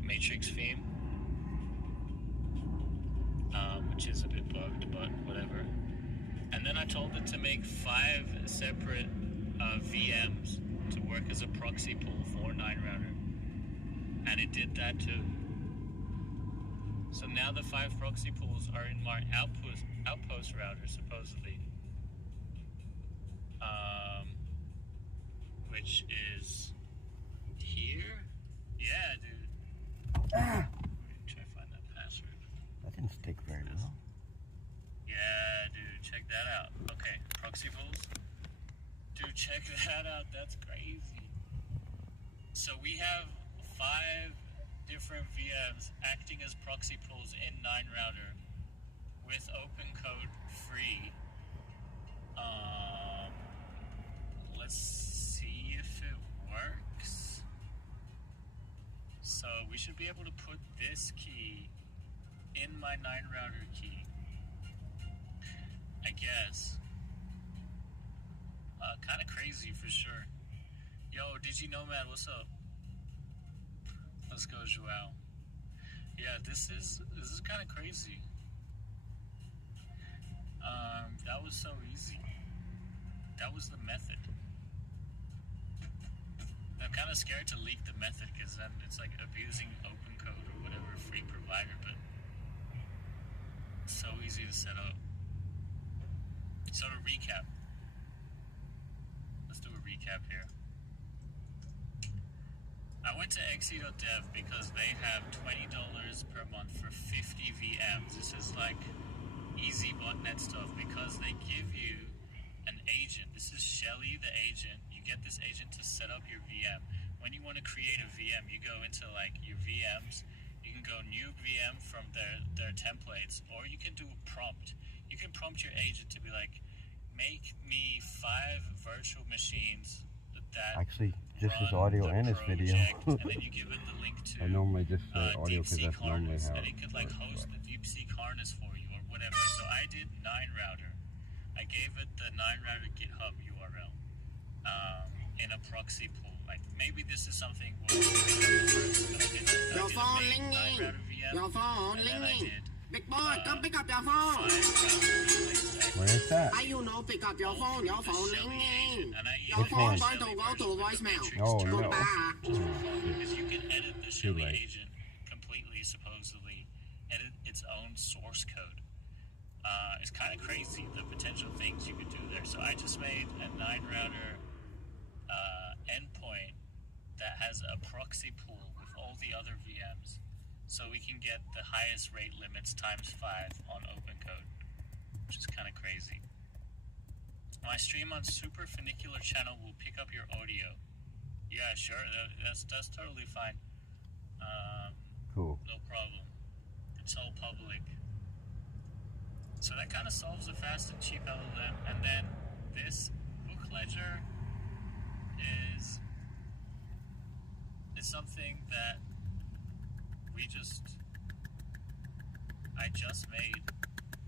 Matrix theme, which is a bit bugged, but whatever. And then I told it to make 5 separate VMs to work as a proxy pool for 9Router, and it did that too. So now the 5 proxy pools are in my outpost router, supposedly, which is here. Yeah, dude. Ah! Try to find that password. That didn't stick very well. Yeah, dude, check that out. Okay, proxy pools. Dude, check that out. That's crazy. So we have 5 different VMs acting as proxy pools in 9Router with OpenCode free. Let's see if it works. So we should be able to put this key in my 9Router key, I guess. Kind of crazy for sure. Yo, DigiNomad, what's up? Let's go, Joao. Yeah, this is kind of crazy. That was so easy. That was the method. I'm kind of scared to leak the method because then it's like abusing OpenCode or whatever free provider, but it's so easy to set up. So to recap, let's do a recap here. I went to Exi.dev because they have $20 per month for 50 VMs. This is like easy botnet stuff because they give you an agent. This is Shelly, the agent. You get this agent to set up your VM. When you want to create a VM, you go into like your VMs. You can go new VM from their templates, or you can do a prompt. You can prompt your agent to be like, make me 5 virtual machines that actually, this is audio and it's video. And then you give it the link to I normally just say audio because DeepSeek that's normally Harness, how and it could like host the DeepSeek Harness for you or whatever. So I did 9Router. I gave it the 9Router GitHub URL in a proxy pool. Like maybe this is something. Your phone ringing. Your phone ringing. Big boy, come pick up your phone. Where is that? How you know pick up your phone? Your phone ringing. Your Which phone one? going to go to voicemail. Oh, no. Goodbye. Because you can edit the Shelly late. agent completely, supposedly, edit its own source code. It's kind of crazy the potential things you could do there. So I just made a 9Router endpoint that has a proxy pool with all the other VMs, so we can get the highest rate limits times 5 on OpenCode, which is kind of crazy. My stream on Super Funicular channel will pick up your audio. Yeah, sure, that's totally fine. Cool. No problem. It's all public. So that kind of solves a fast and cheap LLM. And then this book ledger is something that I just made,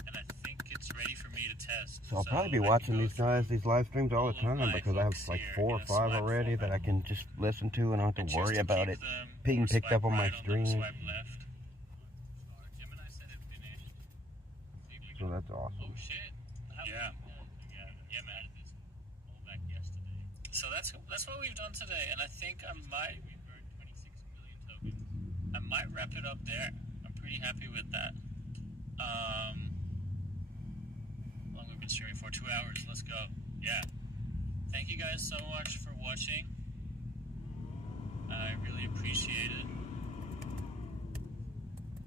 and I think it's ready for me to test. So I'll probably be watching these live streams all the time because I have like 4 or 5 already that I can just listen to and I don't have to worry about it being picked up on my stream. So that's awesome. Oh shit! Yeah. Yeah, man. Back yesterday. So that's what we've done today, and I think I might. We burned 26 million tokens. I might wrap it up there. I'm pretty happy with that. How long we've been streaming for? 2 hours. Let's go. Yeah. Thank you guys so much for watching. I really appreciate it.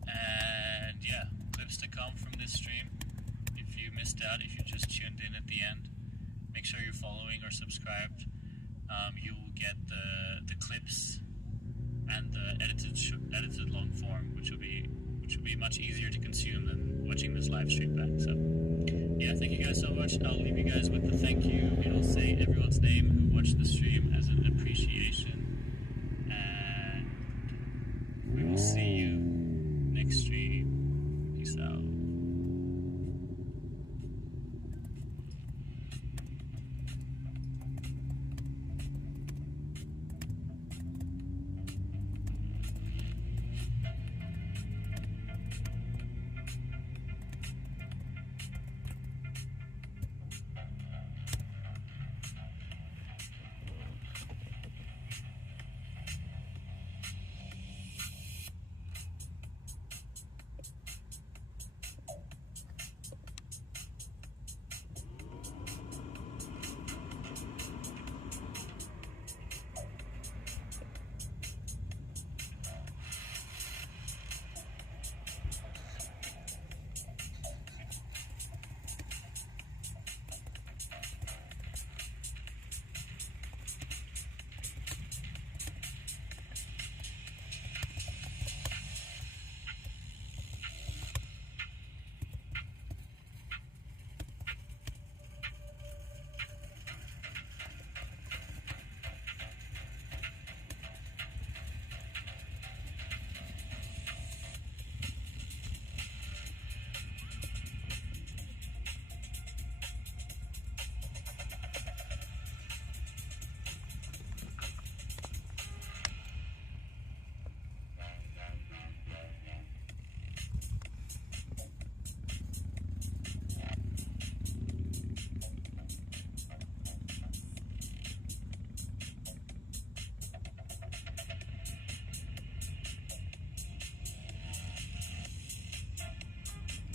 And yeah, clips to come from this stream. If you missed out, if you just tuned in at the end, make sure you're following or subscribed. You will get the clips and the edited long form, which will be much easier to consume than watching this live stream back. So yeah, thank you guys so much. I'll leave you guys with the thank you. It'll say everyone's name who watched the stream as an appreciation, and we will see you next stream. Peace out.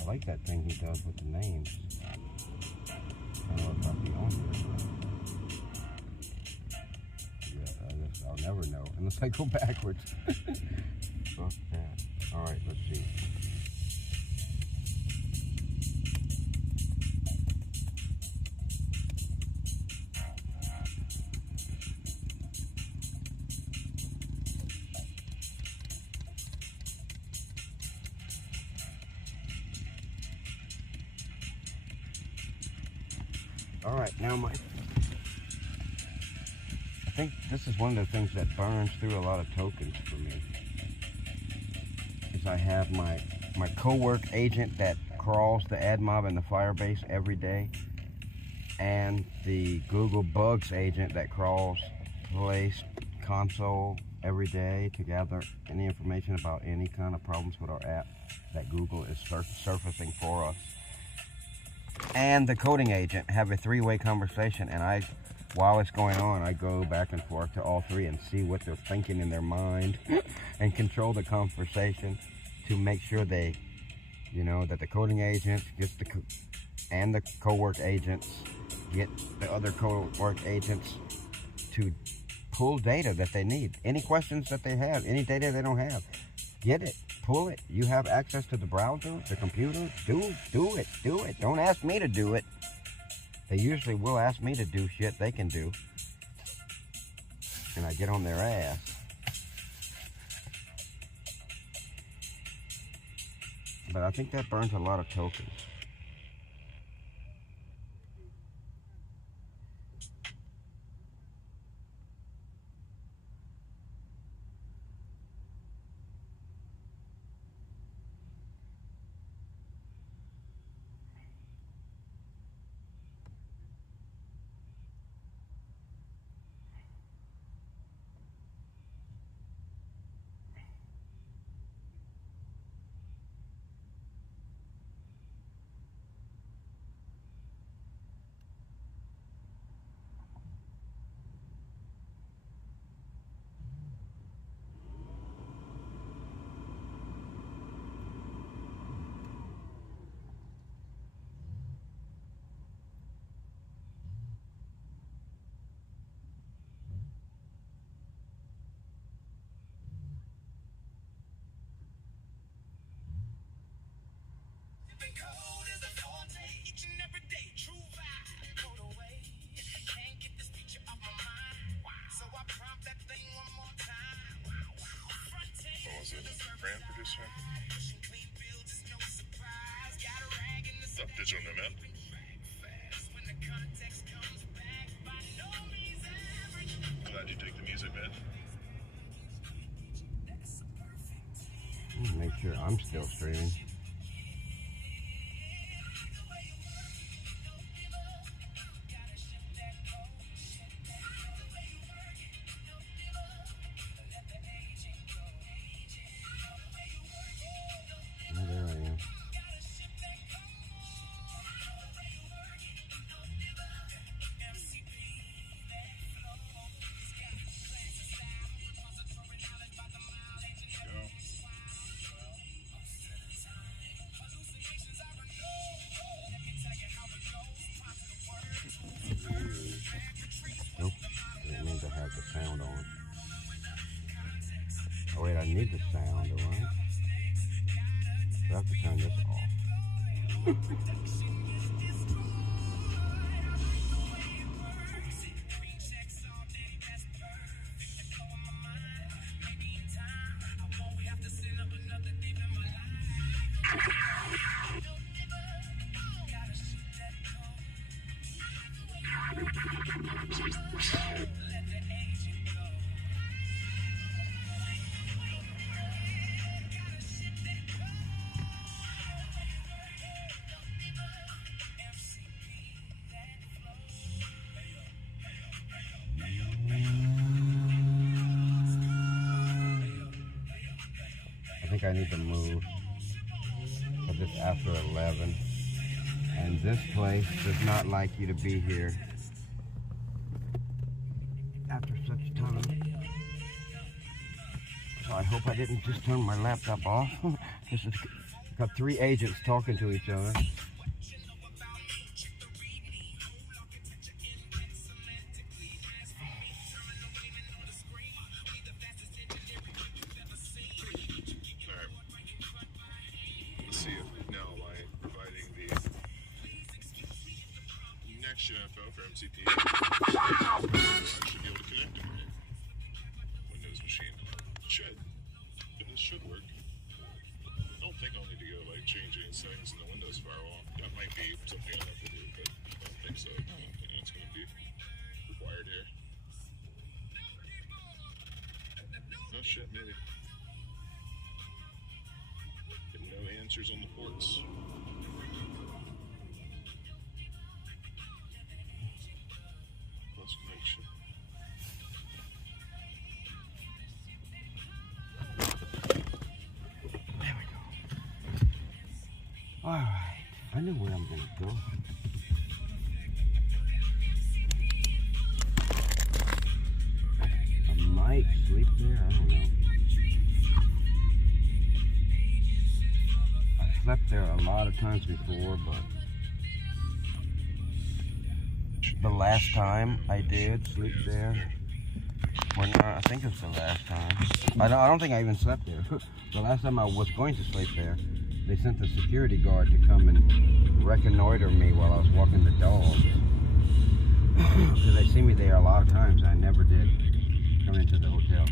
I like that thing he does with the names. I don't know if I'll be on here, but yeah, I'll never know unless I go backwards. Fuck that. Alright, let's see. Alright, now I think this is one of the things that burns through a lot of tokens for me. Is I have my co-work agent that crawls the AdMob and the Firebase every day, and the Google Bugs agent that crawls Place Console every day to gather any information about any kind of problems with our app that Google is surfacing for us. And the coding agent have a 3-way conversation, and while it's going on, I go back and forth to all 3 and see what they're thinking in their mind and control the conversation to make sure they, that the coding agent gets and the co-work agents get the other co-work agents to pull data that they need. Any questions that they have, any data they don't have, get it. Pull it. You have access to the browser, the computer. Do it. Don't ask me to do it. They usually will ask me to do shit they can do. And I get on their ass. But I think that burns a lot of tokens. What was it? Brand producer? Digital Nomad? Glad you take the music, man. Make sure I'm still streaming. Oh, there I am. Nope, it means I have the sound on. Oh wait, I need the sound, alright? So I have to turn this off. I think I need to move because it's after 11 and this place does not like you to be here after such time. So I hope I didn't just turn my laptop off. This is got 3 agents talking to each other. Next info for MCP. I should be able to connect it. Windows machine. Should. This should work. I don't think I'll need to go like change any settings in the Windows firewall. That might be something I'll have to do, but I don't think so. I don't think it's going to be required here. Oh shit, maybe. Getting no answers on the ports. Connection. There we go. Alright, I know where I'm gonna go. I might sleep there, I don't know. I slept there a lot of times before, but the last time I did sleep there, well, no, I think it's the last time. I don't think I even slept there. The last time I was going to sleep there, they sent the security guard to come and reconnoiter me while I was walking the dog. Because they see me there a lot of times, and I never did come into the hotel.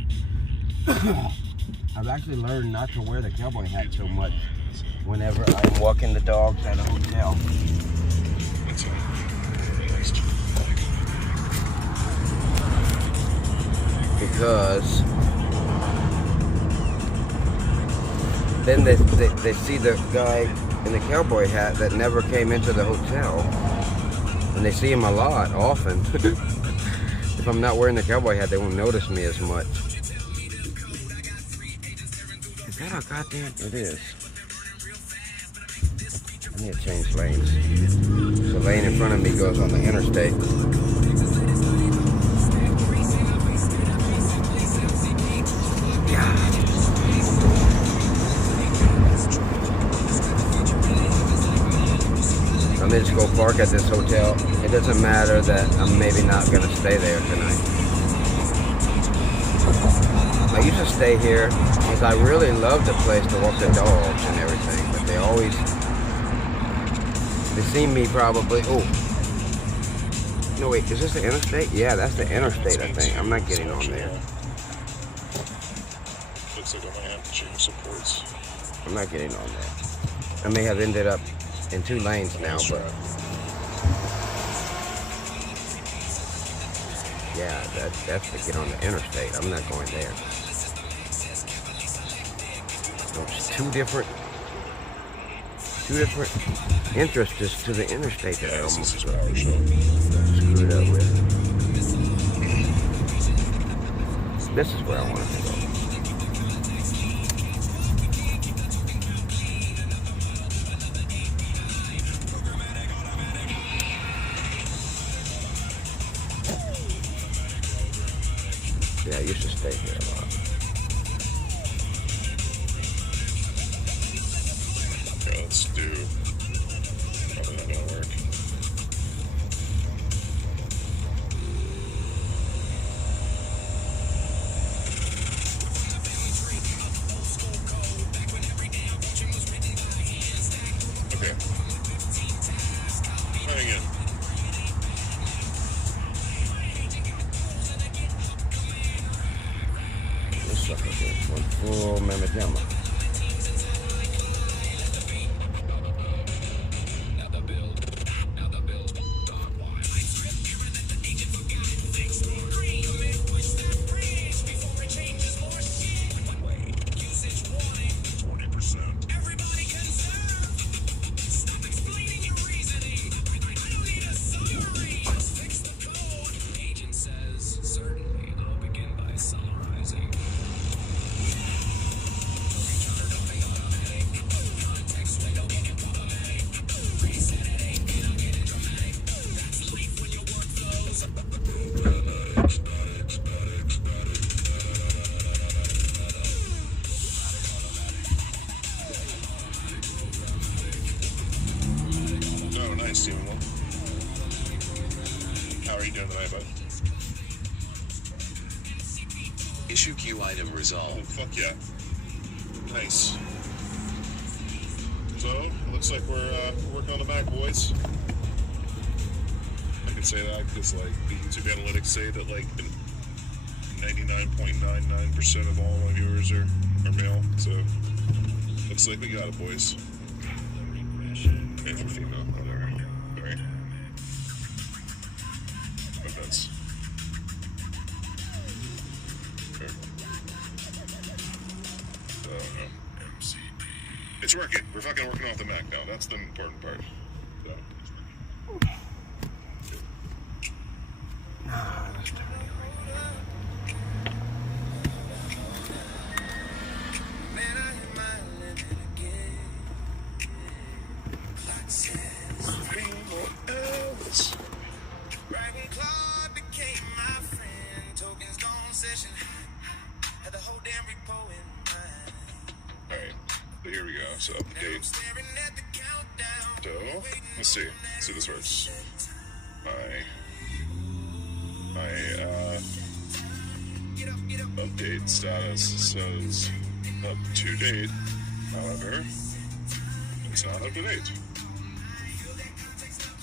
I've actually learned not to wear the cowboy hat so much whenever I'm walking the dogs at a hotel. Because then they see the guy in the cowboy hat that never came into the hotel, and they see him a lot, often. If I'm not wearing the cowboy hat, they won't notice me as much. Is that a goddamn? It is. I need to change lanes. The lane in front of me goes on the interstate. I'm gonna just go park at this hotel. It doesn't matter that I'm maybe not gonna stay there tonight. I used to stay here because I really love the place to walk the dogs and everything, but they always They seen me probably. Oh. No, wait, is this the interstate? Yeah, that's the interstate, I think. I'm not getting on there. Looks like I might have to change supports. I'm not getting on there. I may have ended up in 2 lanes now, but yeah, that's to get on the interstate. I'm not going there. There's two different entrances to the interstate that I almost screwed up with. This is where I wanted to go. Yeah, I used to stay here a lot. Okay, let's do. Probably not gonna work. Okay. Try again. This sucker is one full mamma jamma. Oh, nice, Steven. How are you doing tonight, bud? Issue queue item Oh, resolved. fuck yeah. Nice. So, looks like we're working on the Mac, boys. I can say that because, like, the YouTube analytics say that, like, 99.99% of all my viewers are male. So, looks like we got it, boys. And for female, whatever. Sorry. But that's... Okay. No. It's working. We're fucking working off the Mac now. That's the important part. So. Alright, so here we go. So update. So let's see. Let's see if this works. Update status says up to date. However, it's not up to date.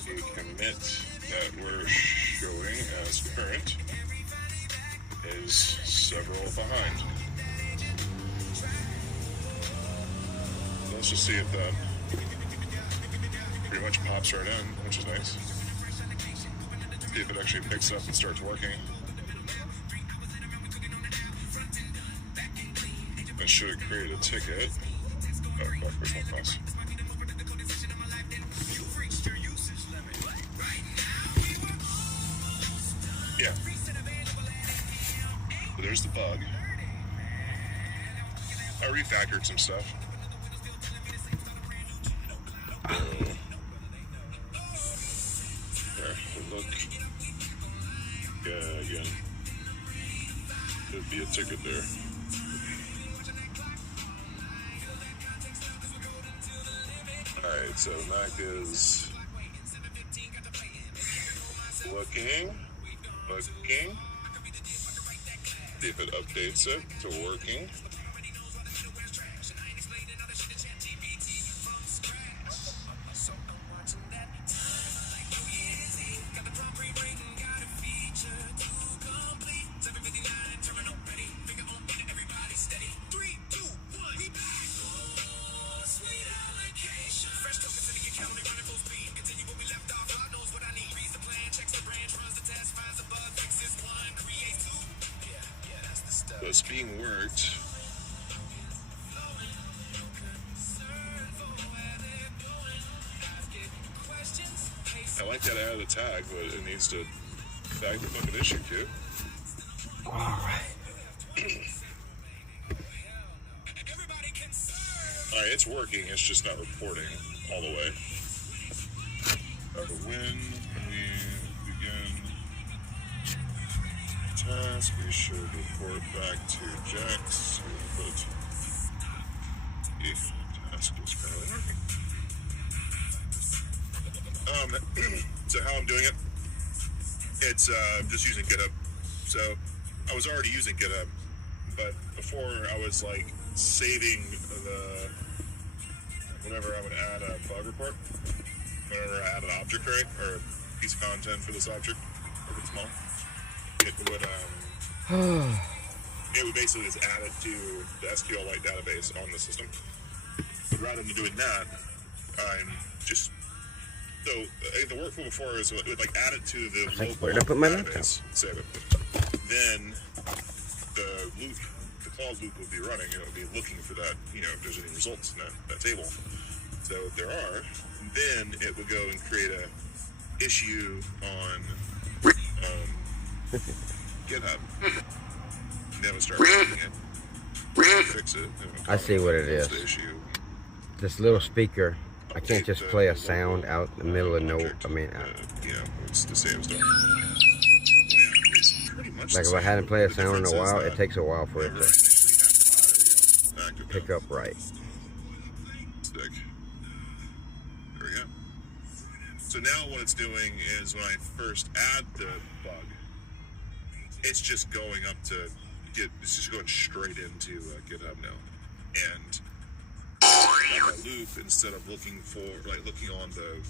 The commit that we're showing as current is several behind. Let's just see if that pretty much pops right in, which is nice. See if it actually picks up and starts working. That should create a ticket. Oh, fuck, where's my mouse? Yeah. So there's the bug. I refactored some stuff. There, look. Yeah, again. Could be a ticket there. Alright, so Mac is looking. See if it updates it to working. it's being worked. I like that added a tag, but it needs to tag the fucking issue too. Alright. Alright, it's working, it's just not reporting all the way. When we begin task, we should report back to Jax. But if task is currently working. So how I'm doing it? It's just using GitHub. So I was already using GitHub, but before I was like saving the whenever I would add a bug report, whenever I add an object array or a piece of content for this object, if it's small, it would basically just add it to the SQLite database on the system. But rather than doing that, I'm just so the workflow before is it would like add it to the local database, save it. Then the loop, the clause loop would be running, and it would be looking for that, you know, if there's any results in that table. So if there are, then it would go and create a issue on GitHub. And then it would start working it, fix it. I see what it is. The issue. This little speaker. I can't just play a sound out in the middle of no. I mean, yeah, it's the same stuff. Like if I hadn't played a sound in a while, it takes a while for it to pick up right. There we go. So now what it's doing is when I first add the bug, it's just going up to it's just going straight into GitHub now, and that loop, instead of looking on the